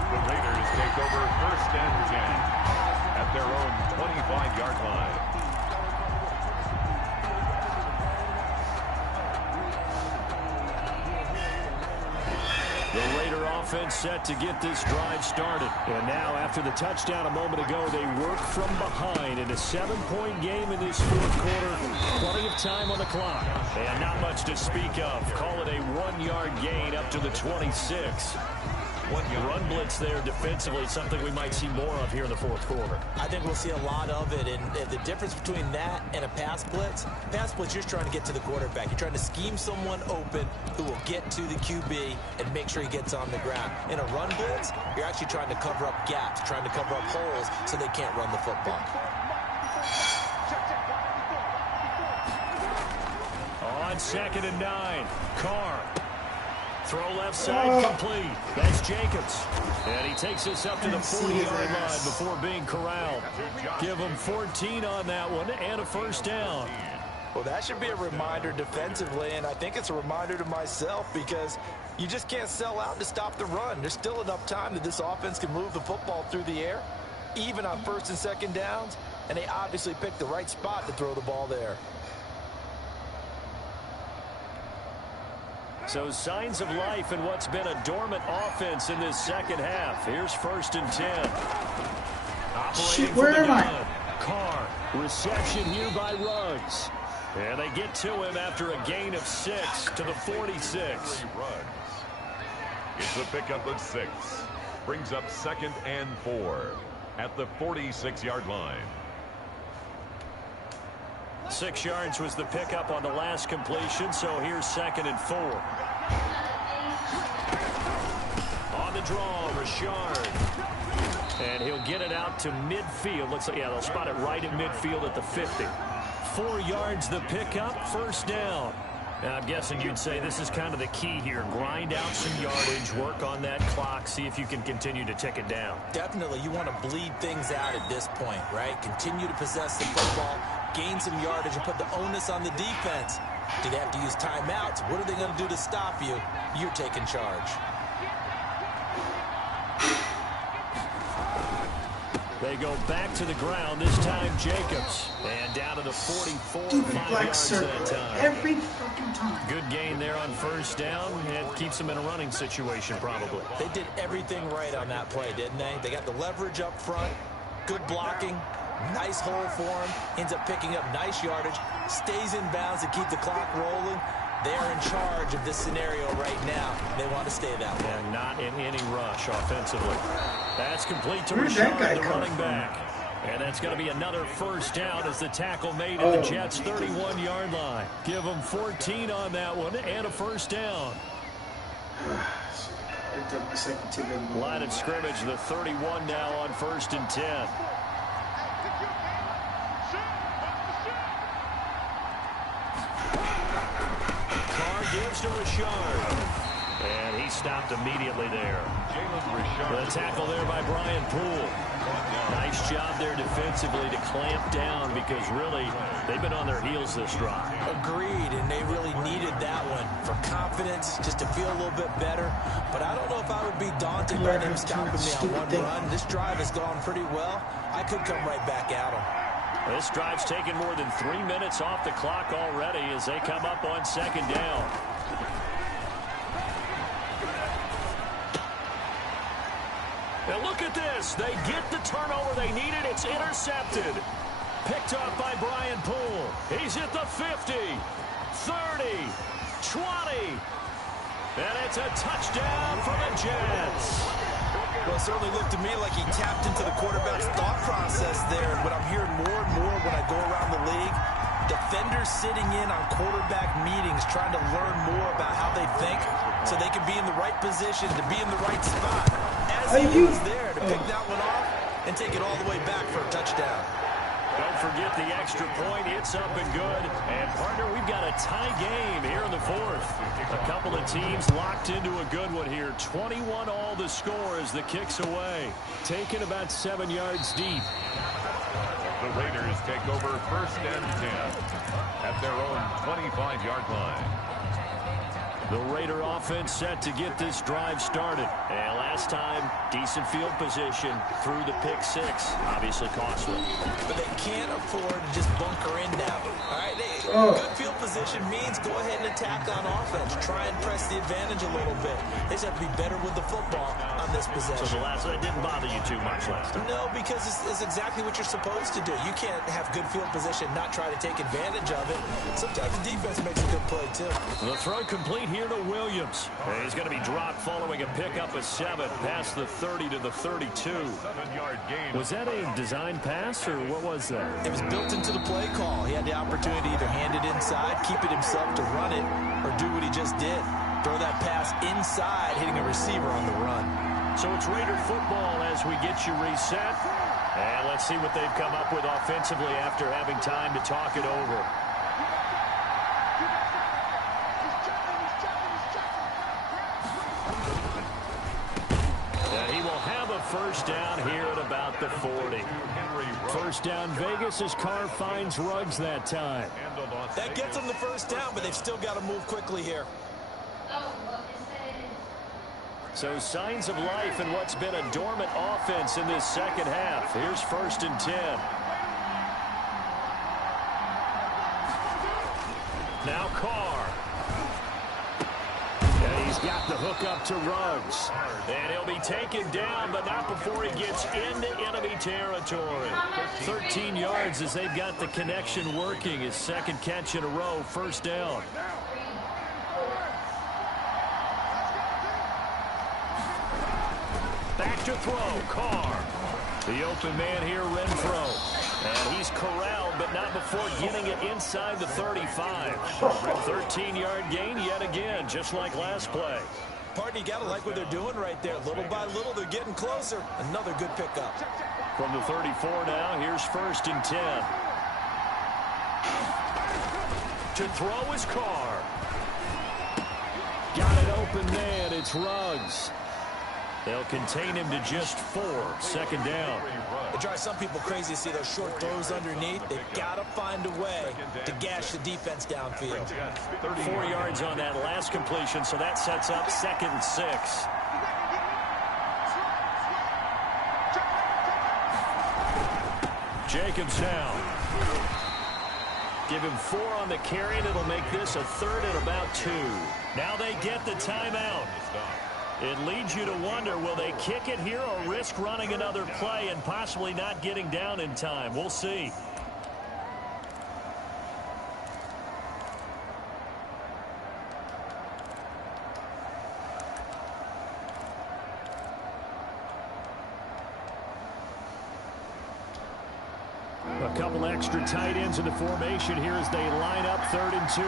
The Raiders take over 1st and 10 at their own 25-yard line. The Raider offense set to get this drive started. And now, after the touchdown a moment ago, they work from behind in a 7-point game in this 4th quarter. Plenty of time on the clock. And not much to speak of. Call it a 1-yard gain up to the 26. Run blitz there defensively, something we might see more of here in the 4th quarter. I think we'll see a lot of it, and the difference between that and a pass blitz, you're trying to get to the quarterback. You're trying to scheme someone open who will get to the QB and make sure he gets on the ground. In a run blitz, you're actually trying to cover up gaps, trying to cover up holes so they can't run the football. On 2nd and 9, Carr. Throw left side complete. That's Jacobs. And he takes us up to the 40-yard line before being corralled. Give him 14 on that one and a 1st down. Well, that should be a reminder defensively, and I think it's a reminder to myself because you just can't sell out to stop the run. There's still enough time that this offense can move the football through the air, even on 1st and 2nd downs, and they obviously picked the right spot to throw the ball there. So signs of life in what's been a dormant offense in this 2nd half. Here's 1st and 10. Shit, where am I? Carr, reception here by Ruggs. And they get to him after a gain of 6 to the 46. It's a pickup of 6. Brings up 2nd and 4 at the 46-yard line. 6 yards was the pickup on the last completion, so here's 2nd and 4. On the draw, Richard. And he'll get it out to midfield. Looks like, yeah, they'll spot it right in midfield at the 50. 4 yards the pickup, 1st down. Now, I'm guessing you'd say this is kind of the key here. Grind out some yardage, work on that clock, see if you can continue to tick it down. Definitely, you want to bleed things out at this point, right? Continue to possess the football, gain some yardage, and put the onus on the defense. Do they have to use timeouts? What are they going to do to stop you? You're taking charge. They go back to the ground, this time Jacobs. And down to the 44, Stupid 5 black yards circle that time. every fucking time. Good gain there on 1st down. It keeps them in a running situation, probably. They did everything right on that play, didn't they? They got the leverage up front, good blocking, nice hole for him, ends up picking up nice yardage, stays in bounds to keep the clock rolling. They're in charge of this scenario right now. They want to stay that way. And not in any rush offensively. That's complete to Where'd that guy Richard, the come running from? back. And that's going to be another 1st down as the tackle made at the Jets' 31-yard line. Give them 14 on that one and a 1st down. Line of scrimmage, the 31 now on 1st and 10. Gives to Richard. And he stopped immediately there. The tackle there by Brian Poole. Nice job there defensively to clamp down because really they've been on their heels this drive. Agreed, and they really needed that one for confidence, just to feel a little bit better. But I don't know if I would be daunted by them stopping me on one run. This drive has gone pretty well. I could come right back at them. This drive's taken more than 3 minutes off the clock already as they come up on 2nd down. Now look at this. They get the turnover they needed. It's intercepted. Picked up by Brian Poole. He's at the 50, 30, 20. And it's a touchdown for the Jets. Well, it certainly looked to me like he tapped into the quarterback's thought process there. And what I'm hearing more and more when I go around the league, defenders sitting in on quarterback meetings trying to learn more about how they think so they can be in the right position to be in the right spot. As he was there to pick that one off and take it all the way back for a touchdown. Don't forget the extra point. It's up and good. And, partner, we've got a tie game here in the 4th. A couple of teams locked into a good one here. 21 all the score as the kick's away. Taken about 7 yards deep. The Raiders take over 1st and 10 at their own 25-yard line. The Raider offense set to get this drive started. And last time, decent field position through the pick 6. Obviously costly. But they can't afford to just bunker in now. All right, good field position means go ahead and attack on offense. Try and press the advantage a little bit. They just have to be better with the football on this possession. So the last one didn't bother you too much last time? No, because it's exactly what you're supposed to do. You can't have good field position, not try to take advantage of it. Sometimes the defense makes a good play, too. The throw complete here to Williams. And he's going to be dropped following a pickup of 7 past the 30 to the 32. 7-yard gain. Was that a design pass, or what was that? It was built into the play call. He had the opportunity to either hand it inside, keep it himself to run it, or do what he just did. Throw that pass inside, hitting a receiver on the run. So it's Raider football as we get you reset. And let's see what they've come up with offensively after having time to talk it over. And he will have a 1st down here at about the 40. 1st down Vegas as Carr finds Ruggs that time. That gets them the 1st down, but they've still got to move quickly here. So signs of life in what's been a dormant offense in this 2nd half. Here's 1st and 10. Now Carr. And he's got the hook up to Ruggs. And he'll be taken down, but not before he gets into enemy territory. 13 yards as they've got the connection working. His 2nd catch in a row, 1st down. Back to throw. Carr. The open man here, Renfro. And he's corralled, but not before getting it inside the 35. 13-yard gain yet again, just like last play. Partner, you got to like what they're doing right there. Little by little, they're getting closer. Another good pickup. From the 34 now, here's 1st and 10. To throw is Carr. Got an open man. It's Ruggs. They'll contain him to just 4. 2nd down. It drives some people crazy to see those short throws underneath. They've got to find a way to gash the defense downfield. 4 yards on that last completion, so that sets up 2nd and 6. Jacobs now. Give him 4 on the carry, and it'll make this a 3rd and about 2. Now they get the timeout. It leads you to wonder, will they kick it here or risk running another play and possibly not getting down in time? We'll see. A couple extra tight ends in the formation here as they line up 3rd and 2.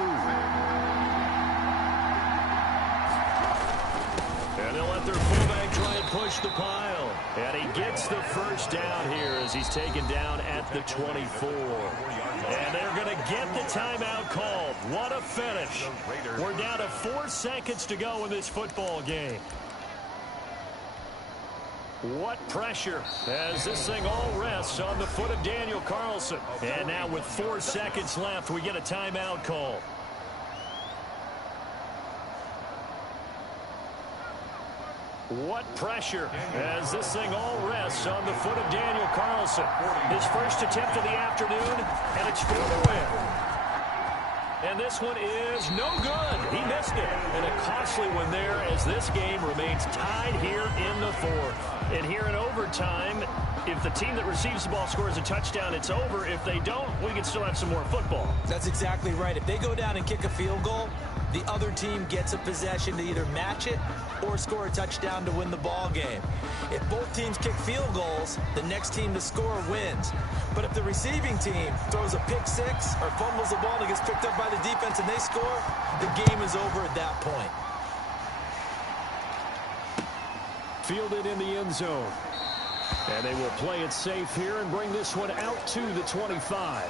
And they'll let their fullback try and push the pile. And he gets the 1st down here as he's taken down at the 24. And they're going to get the timeout called. What a finish. We're down to 4 seconds to go in this football game. What pressure as this thing all rests on the foot of Daniel Carlson. And now with 4 seconds left, we get a timeout call. What pressure as this thing all rests on the foot of Daniel Carlson. His first attempt of the afternoon, and it's for the win. And this one is no good. He missed it. And a costly one there as this game remains tied here in the 4th. And here in overtime, if the team that receives the ball scores a touchdown, it's over. If they don't, we can still have some more football. That's exactly right. If they go down and kick a field goal, the other team gets a possession to either match it or score a touchdown to win the ball game. If both teams kick field goals, the next team to score wins. But if the receiving team throws a pick 6 or fumbles the ball and it gets picked up by the defense and they score, the game is over at that point. Fielded in the end zone. And they will play it safe here and bring this one out to the 25.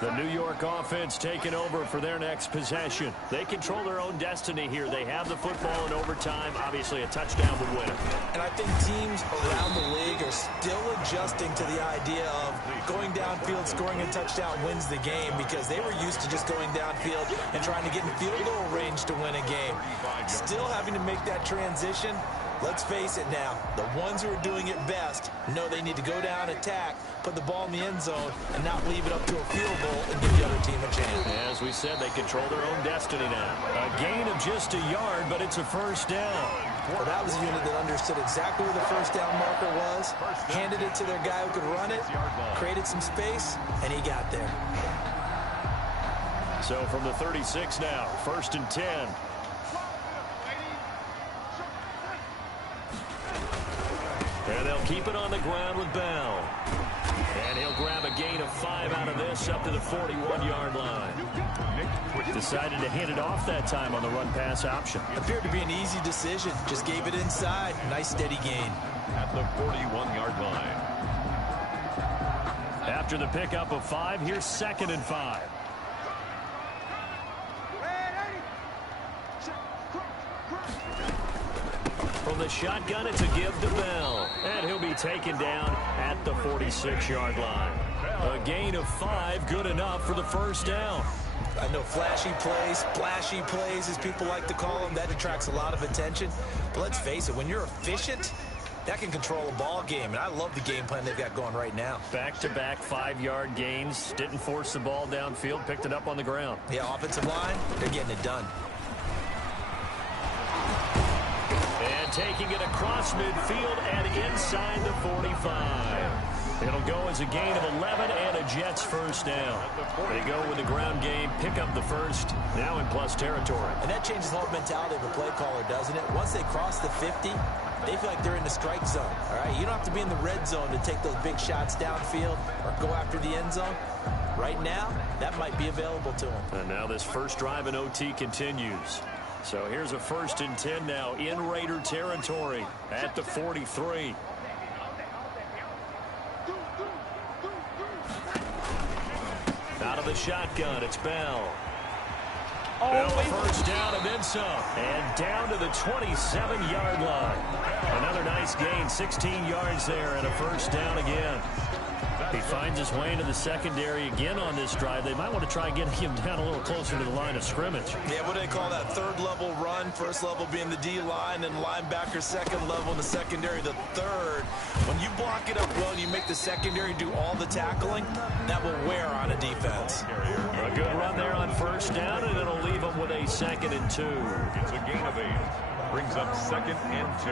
The New York offense taking over for their next possession. They control their own destiny here. They have the football in overtime. Obviously, a touchdown would win it. And I think teams around the league are still adjusting to the idea of going downfield, scoring a touchdown wins the game, because they were used to just going downfield and trying to get in field goal range to win a game. Still having to make that transition. Let's face it now, the ones who are doing it best know they need to go down, attack, put the ball in the end zone, and not leave it up to a field goal and give the other team a chance. As we said, they control their own destiny now. A gain of just a yard, but it's a 1st down. Well, that was a unit that understood exactly where the 1st down marker was, handed it to their guy who could run it, created some space, and he got there. So from the 36 now, 1st and 10. And they'll keep it on the ground with Bell. And he'll grab a gain of 5 out of this up to the 41-yard line. Decided to hand it off that time on the run-pass option. Appeared to be an easy decision. Just gave it inside. Nice steady gain. At the 41-yard line. After the pickup of 5, here's 2nd and 5. From the shotgun, it's a give to Bell. And he'll be taken down at the 46-yard line. A gain of 5, good enough for the 1st down. I know flashy plays, splashy plays, as people like to call them, that attracts a lot of attention. But let's face it, when you're efficient, that can control a ball game. And I love the game plan they've got going right now. Back-to-back 5-yard gains. Didn't force the ball downfield. Picked it up on the ground. Yeah, offensive line, they're getting it done. And taking it across midfield and inside the 45. It'll go as a gain of 11 and a Jets first down. They go with the ground game, pick up the first, now in plus territory. And that changes the whole mentality of a play caller, doesn't it? Once they cross the 50, they feel like they're in the strike zone, all right? You don't have to be in the red zone to take those big shots downfield or go after the end zone. Right now, that might be available to them. And now this first drive in OT continues. So here's a 1st and 10 now in Raider territory at the 43. Out of the shotgun, it's Bell. Bell first down and then some. And down to the 27-yard line. Another nice gain, 16 yards there and a first down again. He finds his way into the secondary again on this drive. They might want to try getting him down a little closer to the line of scrimmage. Yeah, what do they call that? Third level run. First level being the D-line and linebacker. Second level in the secondary, the third. When you block it up well and you make the secondary do all the tackling, that will wear on a defense. A good run there on first down, and it'll leave them with a 2nd and 2. It's a gain of 8. Brings up 2nd and 2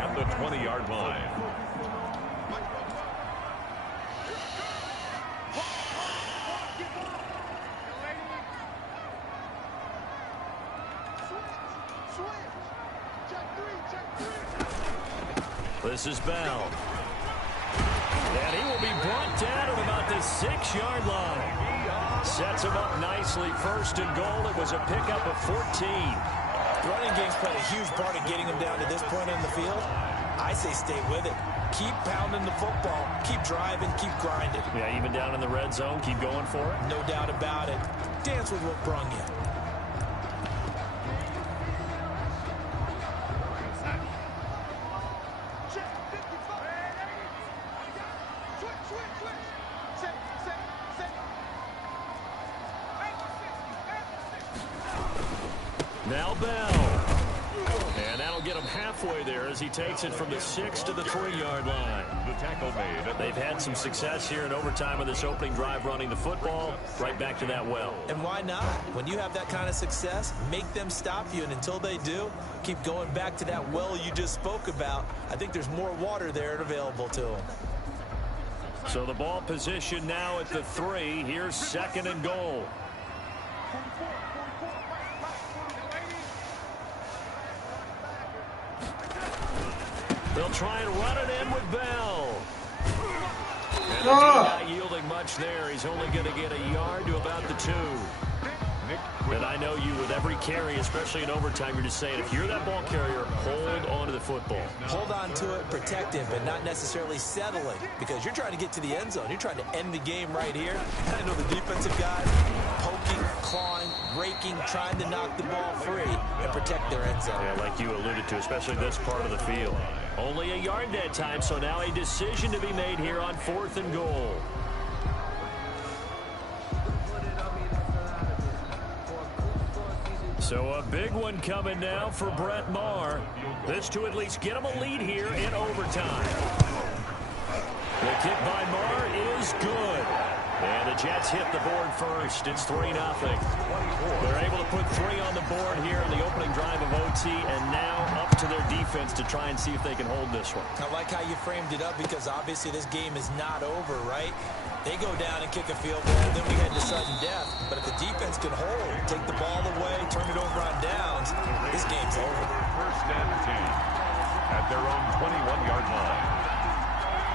at the 20-yard line. This is Bell. And he will be brought down at about the 6-yard line. Sets him up nicely. 1st and goal. It was a pickup of 14. Running game's played a huge part in getting him down to this point in the field. I say stay with it. Keep pounding the football. Keep driving. Keep grinding. Yeah, even down in the red zone, keep going for it. No doubt about it. Dance with what brung you. Now Bell. And that'll get him halfway there as he takes it from the 6 to the 3-yard line. The tackle made. They've had some success here in overtime with this opening drive running the football. Right back to that well. And why not? When you have that kind of success, make them stop you. And until they do, keep going back to that well you just spoke about. I think there's more water there available to them. So the ball position now at the 3. Here's 2nd and goal. They'll try and run it in with Bell. And not yielding much there. He's only going to get a yard to about the 2. And I know you, with every carry, especially in overtime, you're just saying, if you're that ball carrier, hold on to the football. Hold on to it, protect it, but not necessarily settling, because you're trying to get to the end zone. You're trying to end the game right here. I know the defensive guys poking, clawing, raking, trying to knock the ball free and protect their end zone. Yeah, like you alluded to, especially this part of the field. Only a yard that time, so now a decision to be made here on 4th and goal. So a big one coming now for Brett Maher. This to at least get him a lead here in overtime. The kick by Maher is good. And the Jets hit the board first. It's 3-0. They're able to put 3 on the board here in the opening drive of OT, and now up to their defense to try and see if they can hold this one. I like how you framed it up, because obviously this game is not over, right? They go down and kick a field goal, then we head to sudden death. But if the defense can hold, take the ball away, turn it over on downs, this game's over. 1st and 10 at their own 21-yard line.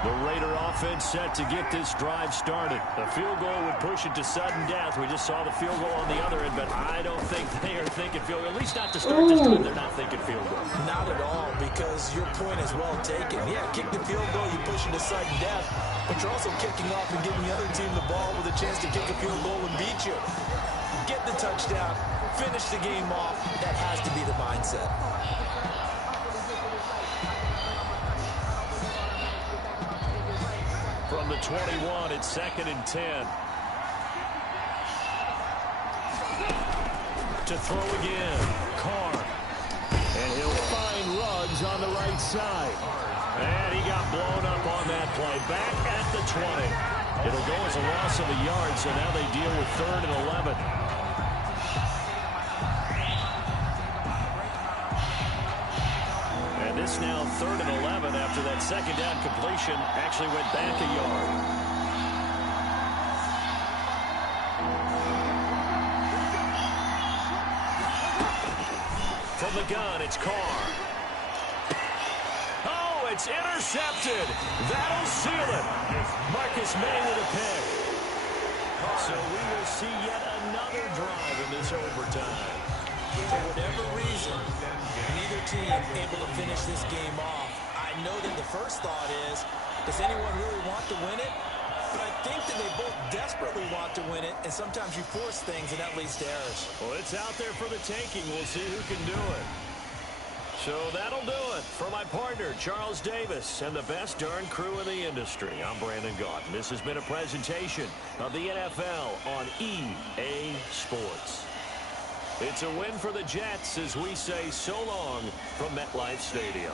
The Raider offense set to get this drive started. The field goal would push it to sudden death. We just saw the field goal on the other end, but I don't think they are thinking field goal. At least not to start this time. They're not thinking field goal. Not at all, because your point is well taken. Yeah, kick the field goal, you push it to sudden death, but you're also kicking off and giving the other team the ball with a chance to kick a field goal and beat you. Get the touchdown, finish the game off. That has to be the mindset. From the 21, it's 2nd and 10. To throw again, Carr. And he'll find Ruggs on the right side. And he got blown up on that play. Back at the 20. It'll go as a loss of a yard, so now they deal with 3rd and 11. This It's now 3rd and 11 after that second down completion actually went back a yard. From the gun, it's Carr. Oh, it's intercepted. That'll seal it. Marcus May with a pick. So we will see yet another drive in this overtime. For whatever reason, neither team able to finish this game off. I know that the first thought is, does anyone really want to win it? But I think that they both desperately want to win it, and sometimes you force things, and that leads to errors. Well, it's out there for the taking. We'll see who can do it. So that'll do it for my partner, Charles Davis, and the best darn crew in the industry. I'm Brandon Gaunt. This has been a presentation of the NFL on EA Sports. It's a win for the Jets as we say so long from MetLife Stadium.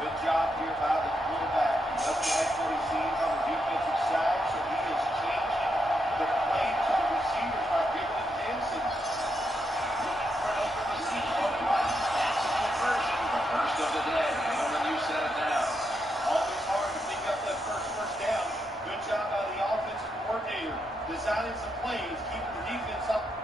Good job here by the quarterback. He doesn't like what he's seeing on the defensive side, so he is changing the play to the receivers by giving them Hanson. Looking for an open receiver on the right. That's a conversion. First of the day. And when you set it down. Always hard to pick up that first down. Good job by the offensive coordinator. Designing some plays, keeping the defense up.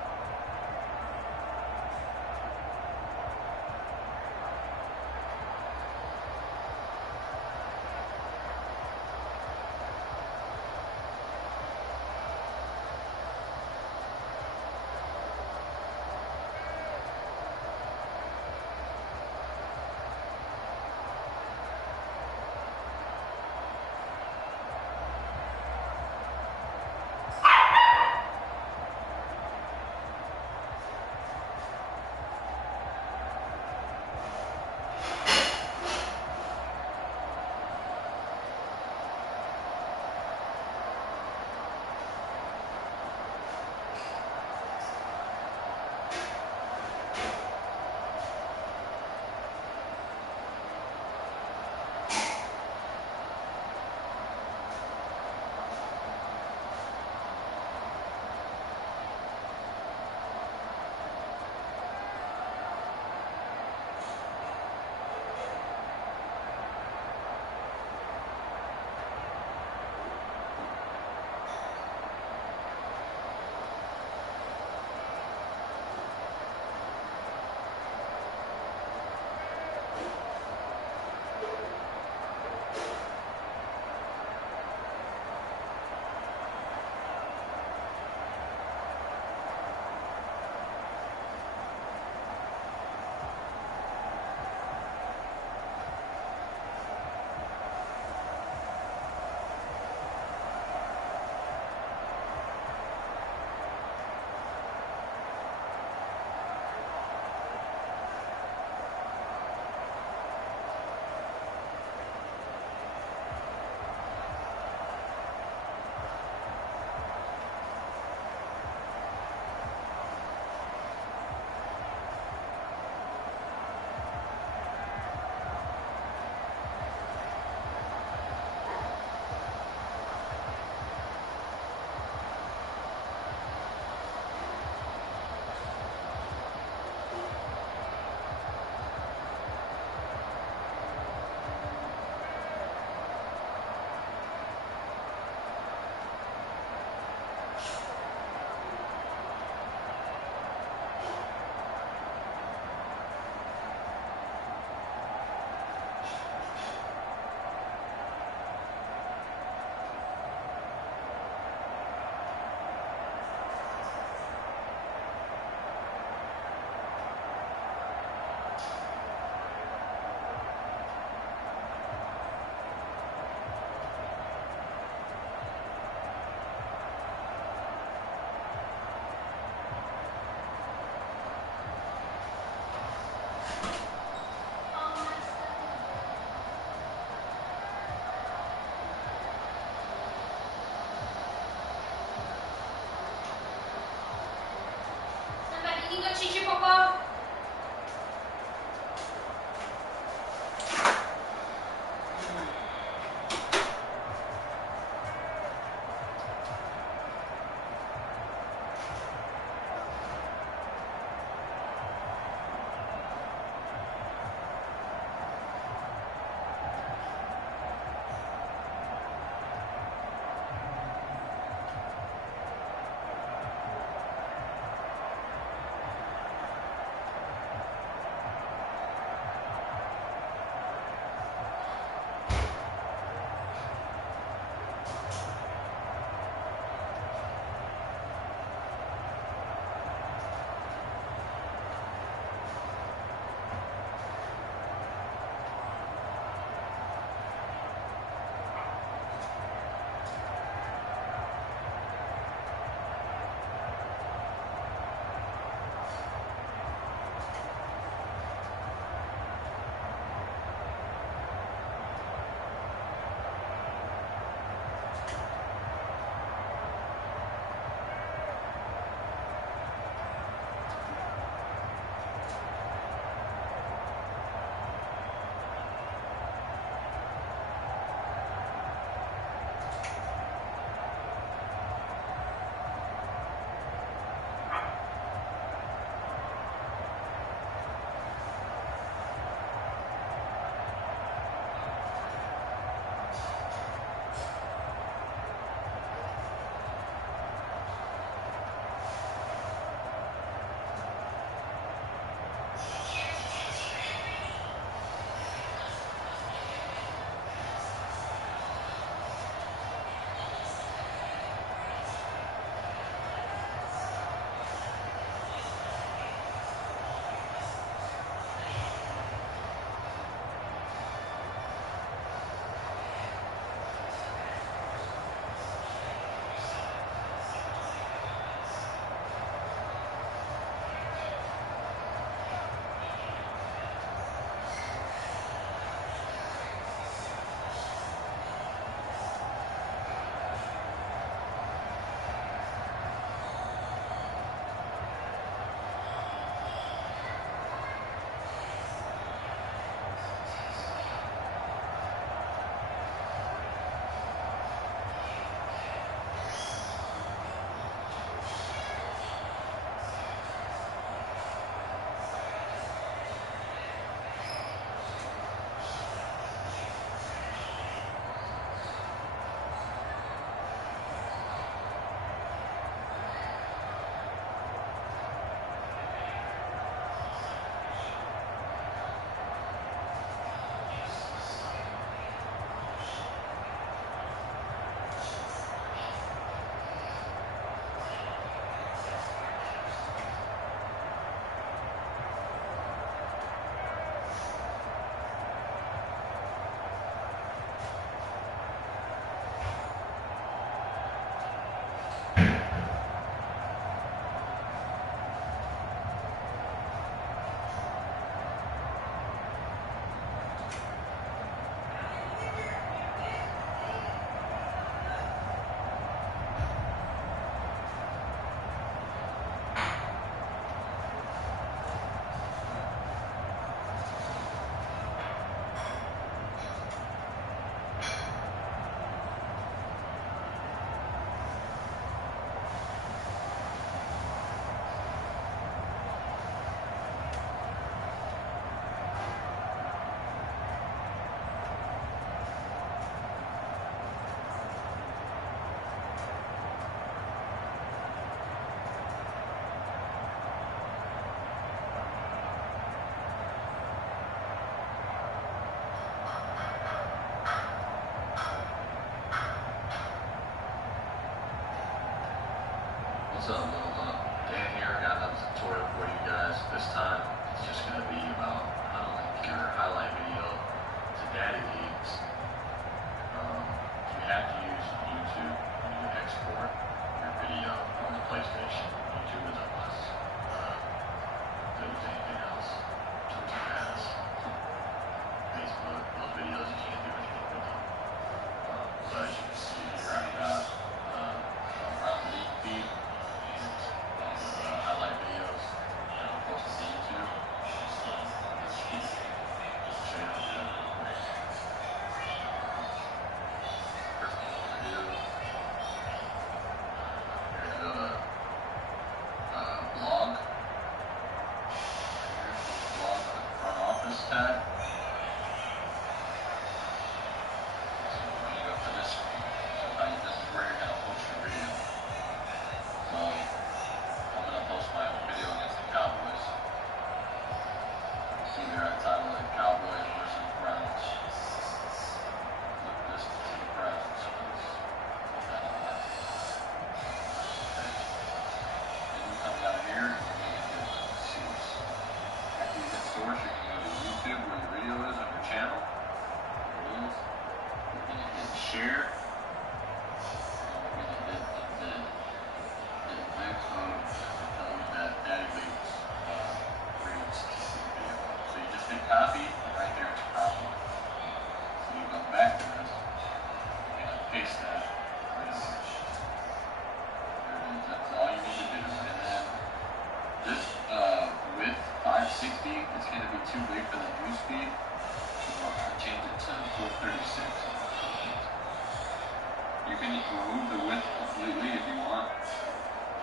remove the width completely if you want,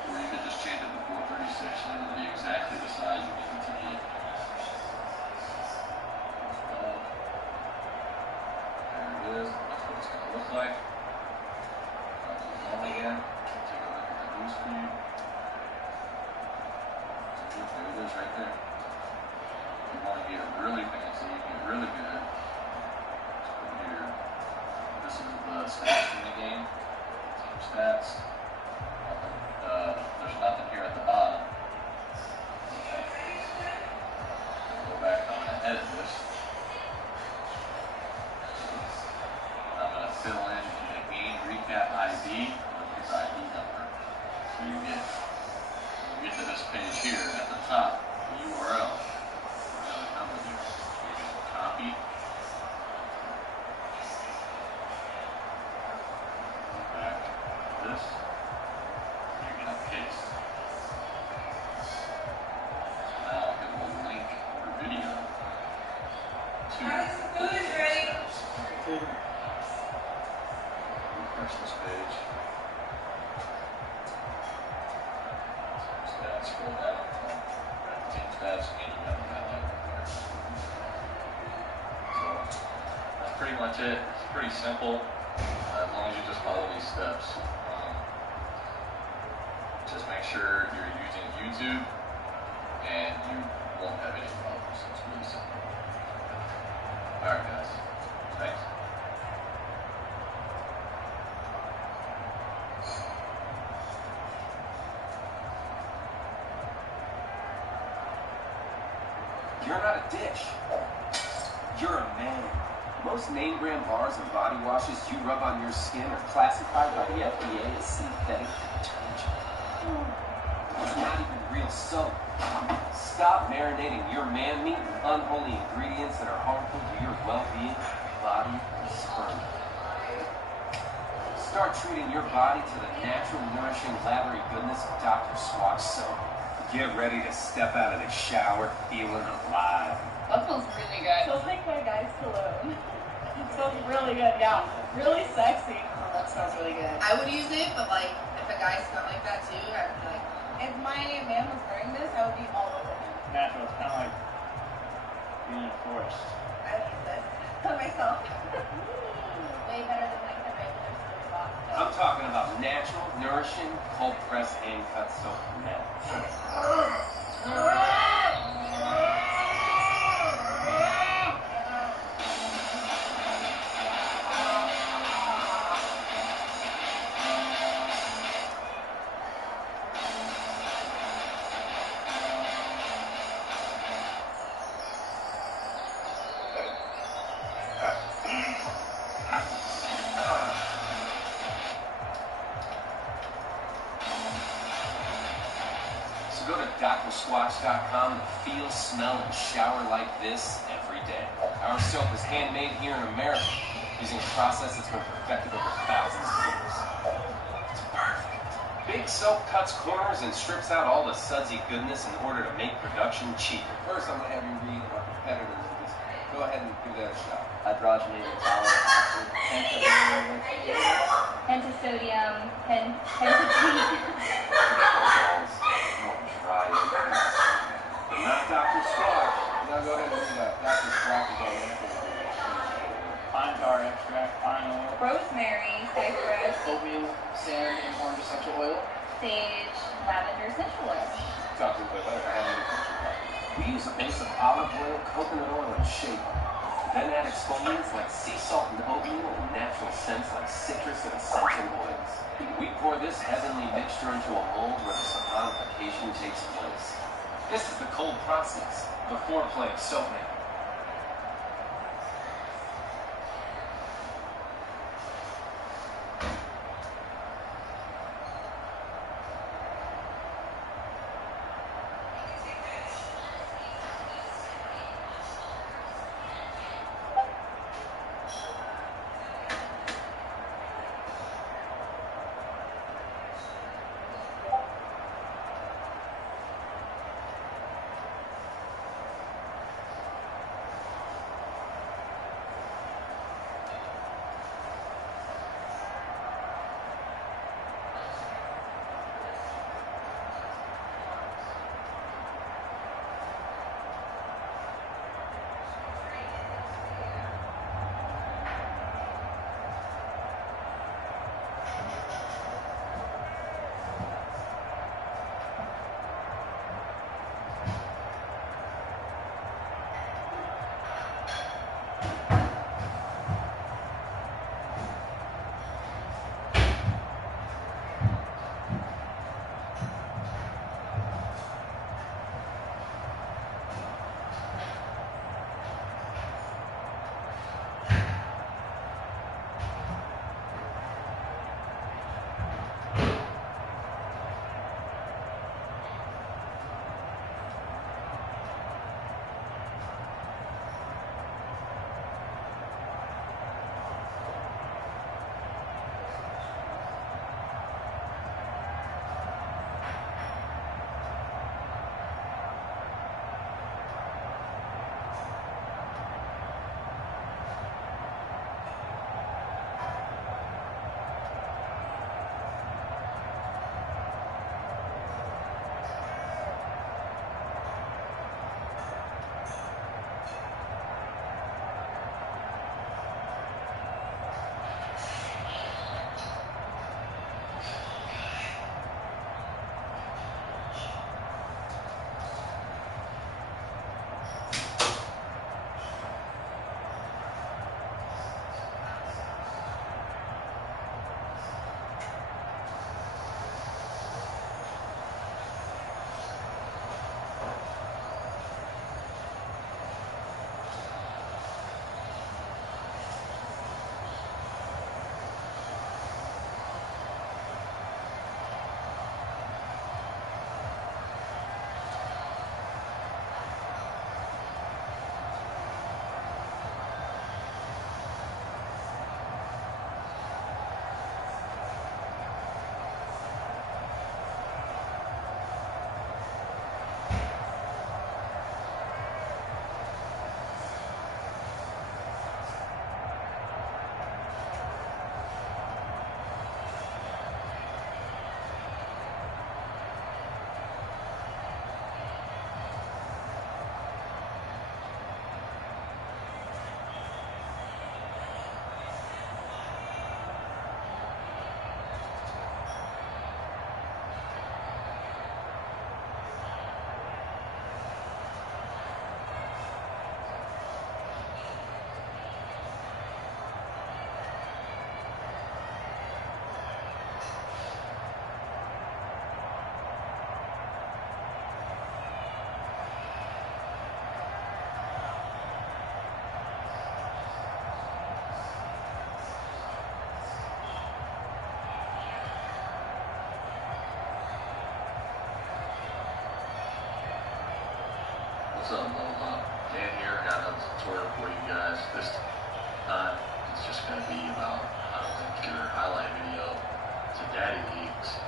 or you could just change it to 436 and it'll be exactly the size you need it to be. There it is. That's what it's going to look like. I'll do it on again. Take a look at the new speed. There it is right there. If you want to get really fancy, get really good, just put here. This is the stats from the game. Team stats. There's nothing here at the bottom. Go back on and edit this. I'm going to fill in the game recap ID with his ID number. So you get to this page here at the top, the URL. Another number there. So you're going to copy. Back this. You're going to paste. So now it will link your video to refresh this page. Stats, scroll down. Team stats, and you got the highlight right there. So that's pretty much it. It's pretty simple. As long as you just follow these steps. Just make sure you're using YouTube and you won't have any problems. It's really simple. Alright guys, thanks. You're not a dish. You're a man. Most name brand bars and body washes you rub on your skin are classified by the FDA as synthetic detergent. It's not even real soap. Stop marinating your man meat with unholy ingredients that are harmful to your well-being, body, and sperm. Start treating your body to the natural, nourishing, lathery goodness of Dr. Swatch soap. Get ready to step out of the shower feeling alive. That smells really good. Smells like my guy's cologne. It smells really good, yeah. Really sexy. Oh, that smells really good. I would use it, but like, if a guy smelled like that too, I would be like, if my man was wearing this, I would be all over him. Natural, it's kind of like being in a forest. I would use this for myself. Way better than like the regular soap box. I'm talking about natural, nourishing, cold press, hand cut soap from Madden. So go to drswatch.com to feel, smell, and shower like this every day. Our soap is handmade here in America using a process that's been perfected over thousands of years. It's perfect. Big soap cuts corners and strips out all the sudsy goodness in order to make production cheap. First, I'm going to have you read our competitors. Go ahead and give that a shot. Hydrogenated tower acid, Pentasodium, pentatene. But not Dr. Squatch. Now go ahead and do that. Dr. Squatch is all right. pine tar extract, pine oil, Rosemary, cypress, oatmeal, sand, and orange essential oil, sage, lavender essential oil. Dr. We use a base of olive oil, coconut oil, and shea butter. Then add exfoliants like sea salt and oatmeal and natural scents like citrus and essential oils. We pour this heavenly mixture into a mold where the saponification takes place. This is the cold process, the foreplay of soap making. tour for you guys this time. It's just going to be about how to link your highlight video to Daddy Leagues.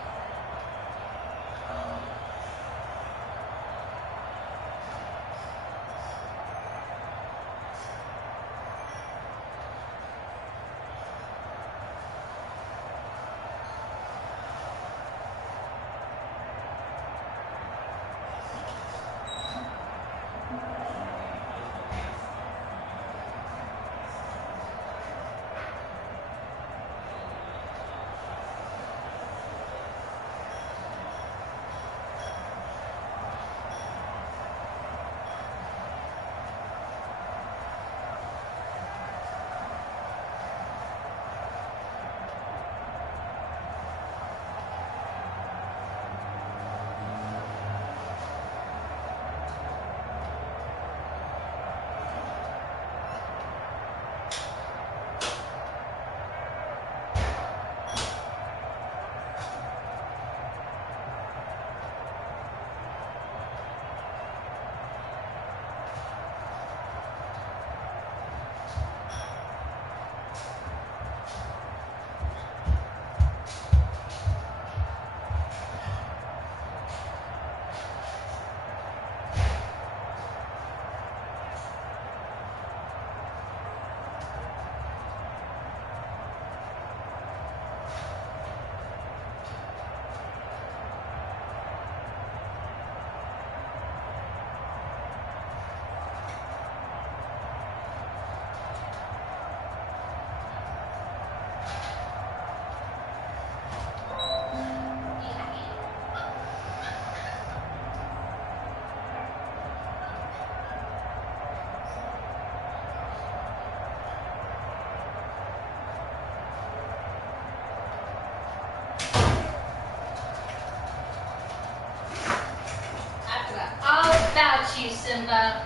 About you, Simba.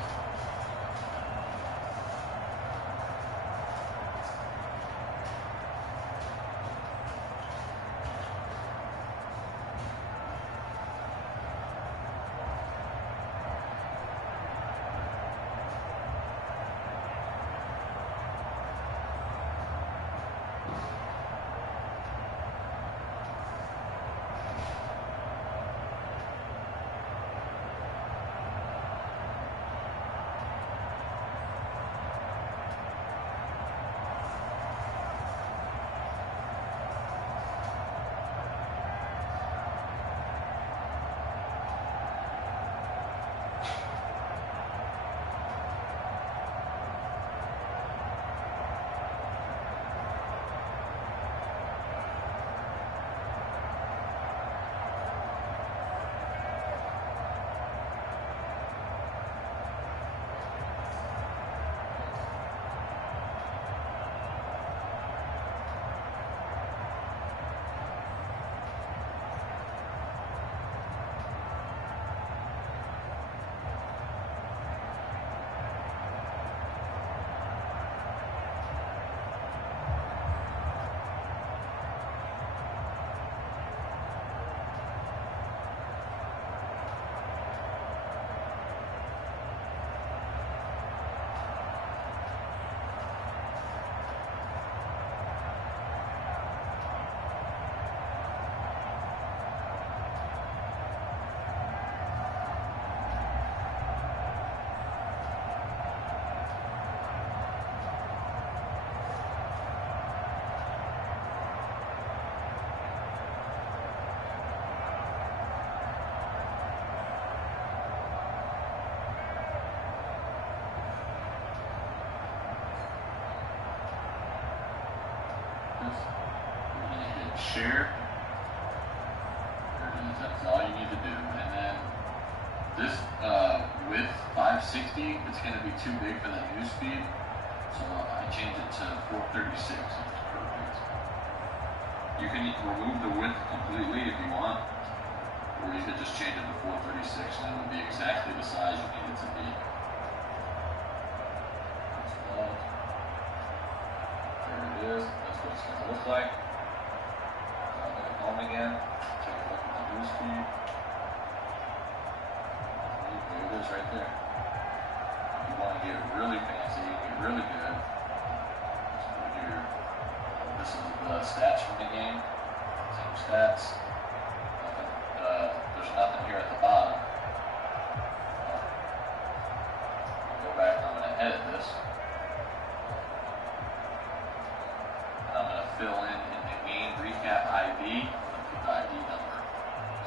Share. There it is. That's all you need to do. And then this width 560, it's going to be too big for the news feed, so I changed it to 436. It's perfect. You can remove the width completely if you want, or you could just change it to 436 and it will be exactly the size you need it to be. There it is. That's what it's going to look like. Home again, take a look at the news feed. There it is right there. You want to get really fancy, get really good, let's go here. This is the stats from the game. Team stats. There's nothing here at the bottom. Go back and I'm going to edit this. And I'm going to fill in the game recap ID, the ID number.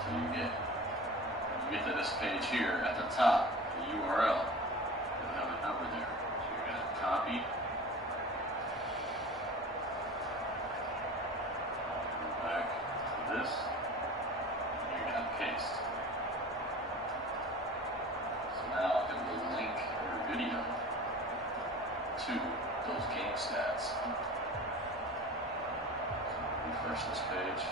So you get to this page here at the top, the URL, you'll have a number there. So you're going to copy, go back to this, and you're going to paste. So now it will link your video to those game stats. So refresh this page.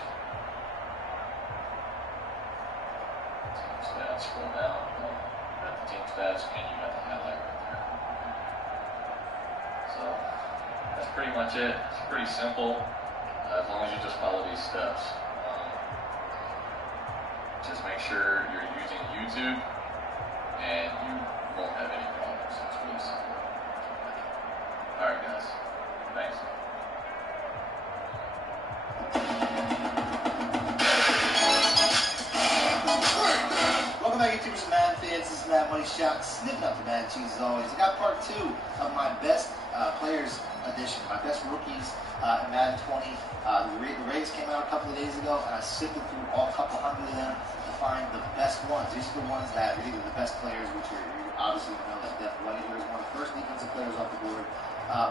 Team stats, scroll down, you got the team stats, and you got the highlight right there. So that's pretty much it. It's pretty simple, as long as you just follow these steps. Just make sure you're using YouTube, and you won't have any problems. It's really simple. Alright guys, thanks. Welcome back, YouTubers and Madden fans. This is Madden Money Shot, snipping up the Madden cheese as always. I got part 2 of my best players edition, my best rookies in Madden 20. The ratings came out a couple of days ago, and I sifted through a couple hundred of them to find the best ones. These are the ones that are either the best players, which you're obviously going to know that Devin White here is one of the first defensive players off the board.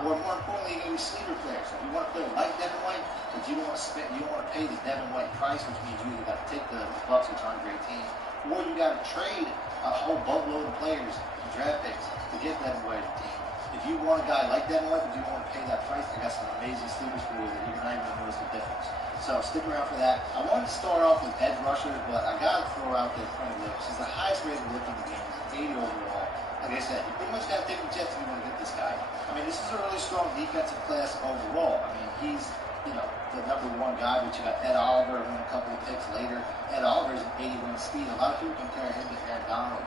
Or more importantly, you're going to be sleeper players. So if you want to play like Devin White, but you don't want to spend, you don't want to pay the Devin White price, which means you either got to take the Bucks, which aren't a great team, or you got to trade a whole boatload of players and draft picks to get Devin White a team. If you want a guy like Devin White, but you don't want to pay that price, I got some amazing sleepers for you that you're not even going to notice the difference. So stick around for that. I wanted to start off with edge rushers, but I got to throw out there Frank Lewis. He's the highest rated rookie in the game. He's an 80 overall. Like I said, you pretty much got to take the Jets if you want to get this guy. I mean, this is a really strong defensive class overall. I mean, he's, you know, the #1 guy, but you got Ed Oliver and a couple of picks later. Ed Oliver's an 81 speed. A lot of people compare him to Aaron Donald.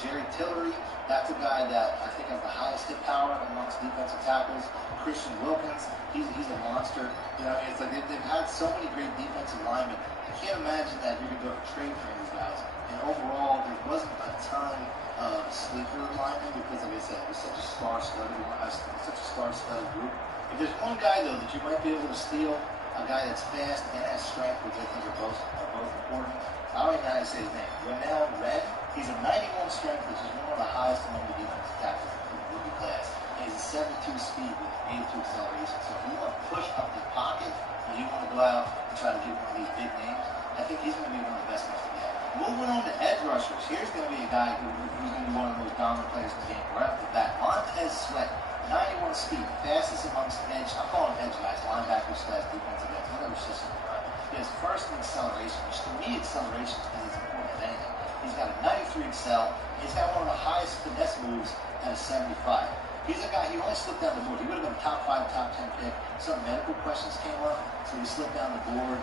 Jerry Tillery, that's a guy that I think has the highest hit power amongst defensive tackles. Christian Wilkins, he's a monster. You know, I mean, it's like they've had so many great defensive linemen. I can't imagine that you're going to go to trade for these guys. And overall, there wasn't a ton of sleeper linemen because, like I said, it was such a star-studded group. If there's one guy, though, that you might be able to steal, a guy that's fast and has strength, which I think are both important. I don't even know how to say his name. Renell Red, he's a 91 strength, which is one of the highest among the defensive tackles in the rookie class. And he's a 72 speed with 82 acceleration. So if you want to push up the pocket, or you want to go out and try to get one of these big names, I think he's going to be one of the best ones to get. Moving on to edge rushers, here's going to be a guy who's going to be one of the most dominant players in the game right off the bat. Montez Sweat, 91 speed, fastest amongst edge. I call him edge guys, linebackers / defensive ends, whatever system you run. He has first in acceleration, which to me acceleration is as important as anything. He's got a 93 excel. He's got one of the highest finesse moves at a 75. He's a guy, he only slipped down the board. He would have been a top 5, top 10 pick. Some medical questions came up, so he slipped down the board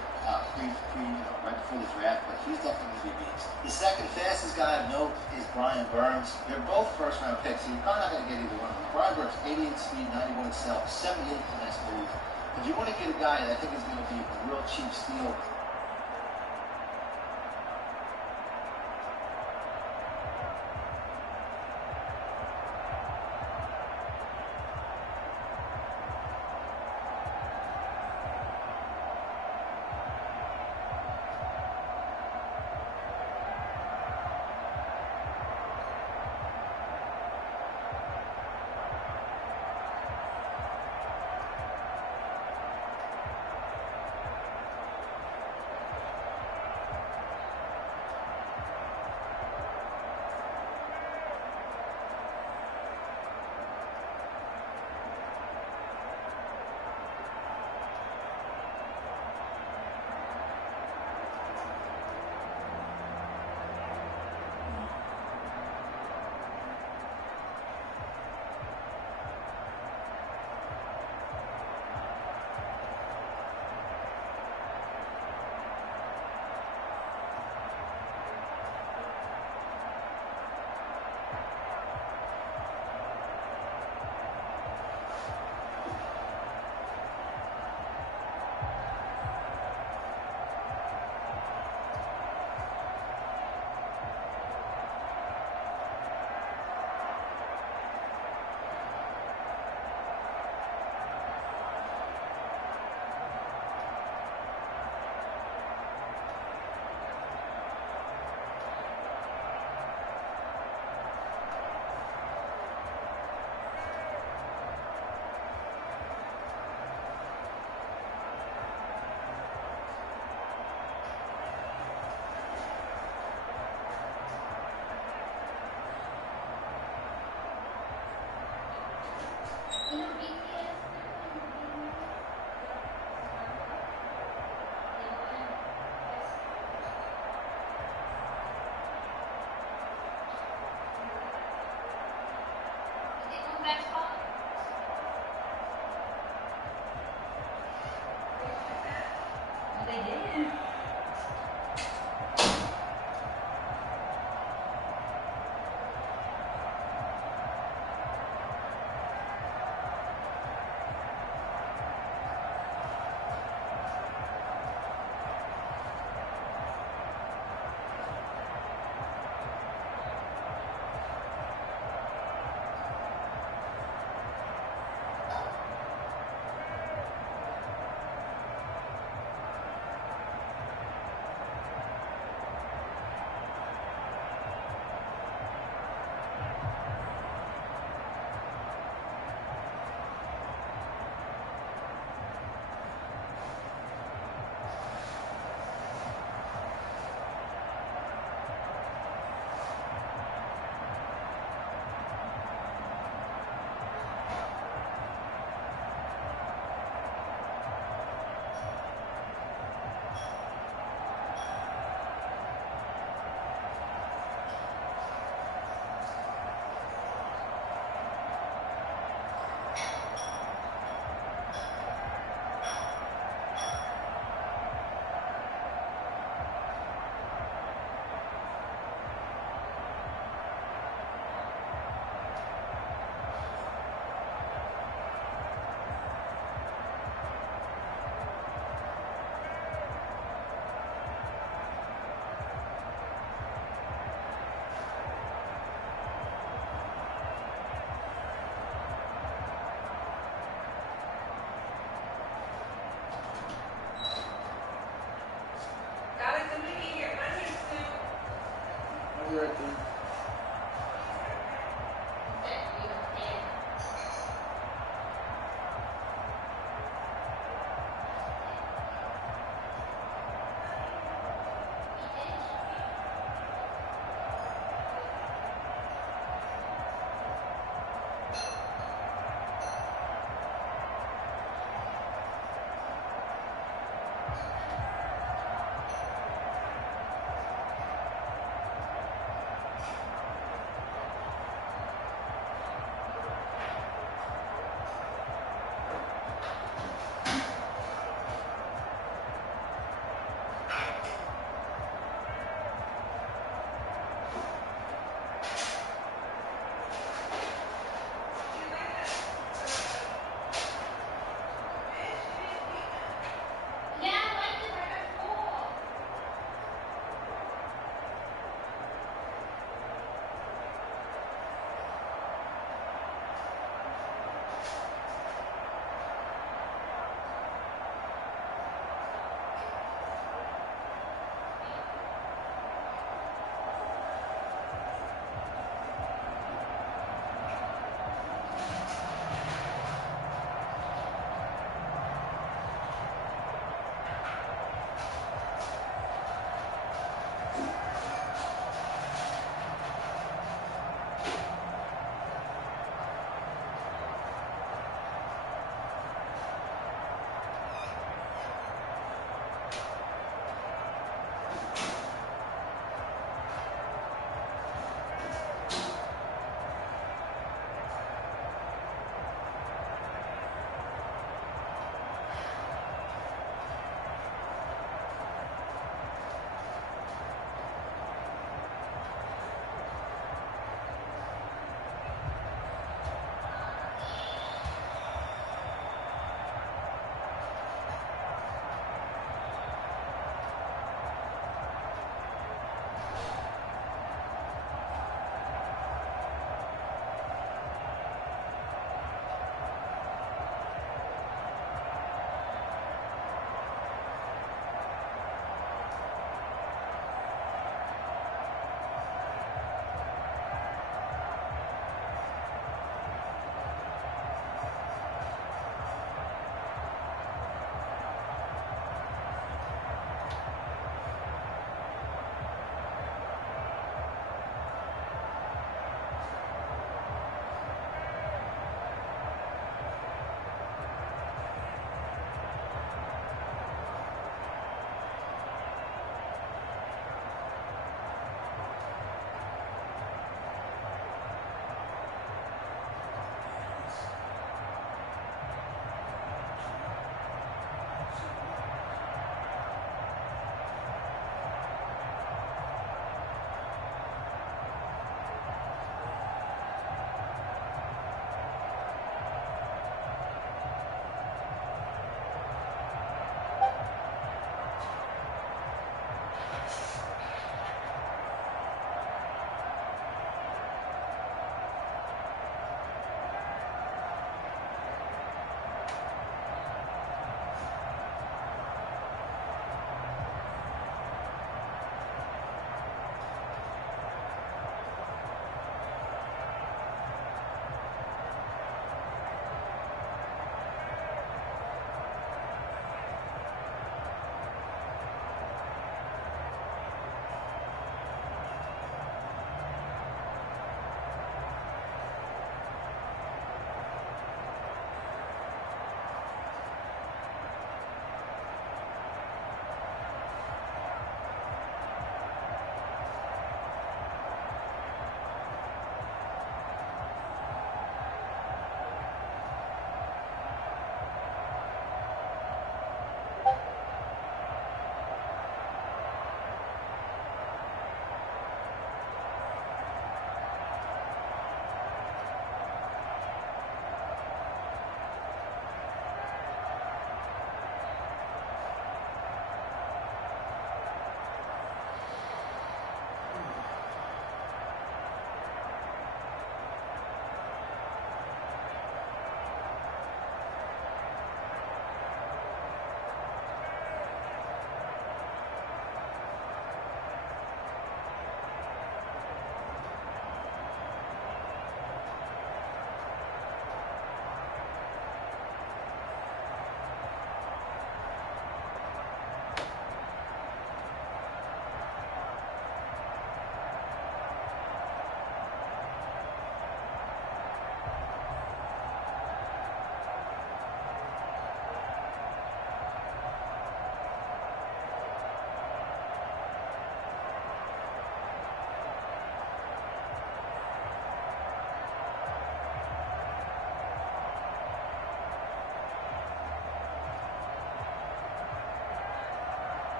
right before the draft, but he's definitely going to be a beast. The second fastest guy of note is Brian Burns. They're both first-round picks, so you're probably not going to get either one of them. Brian Burns, 88 speed, 91 excel, 78 finesse move. If you want to get a guy that I think is going to be a real cheap steal,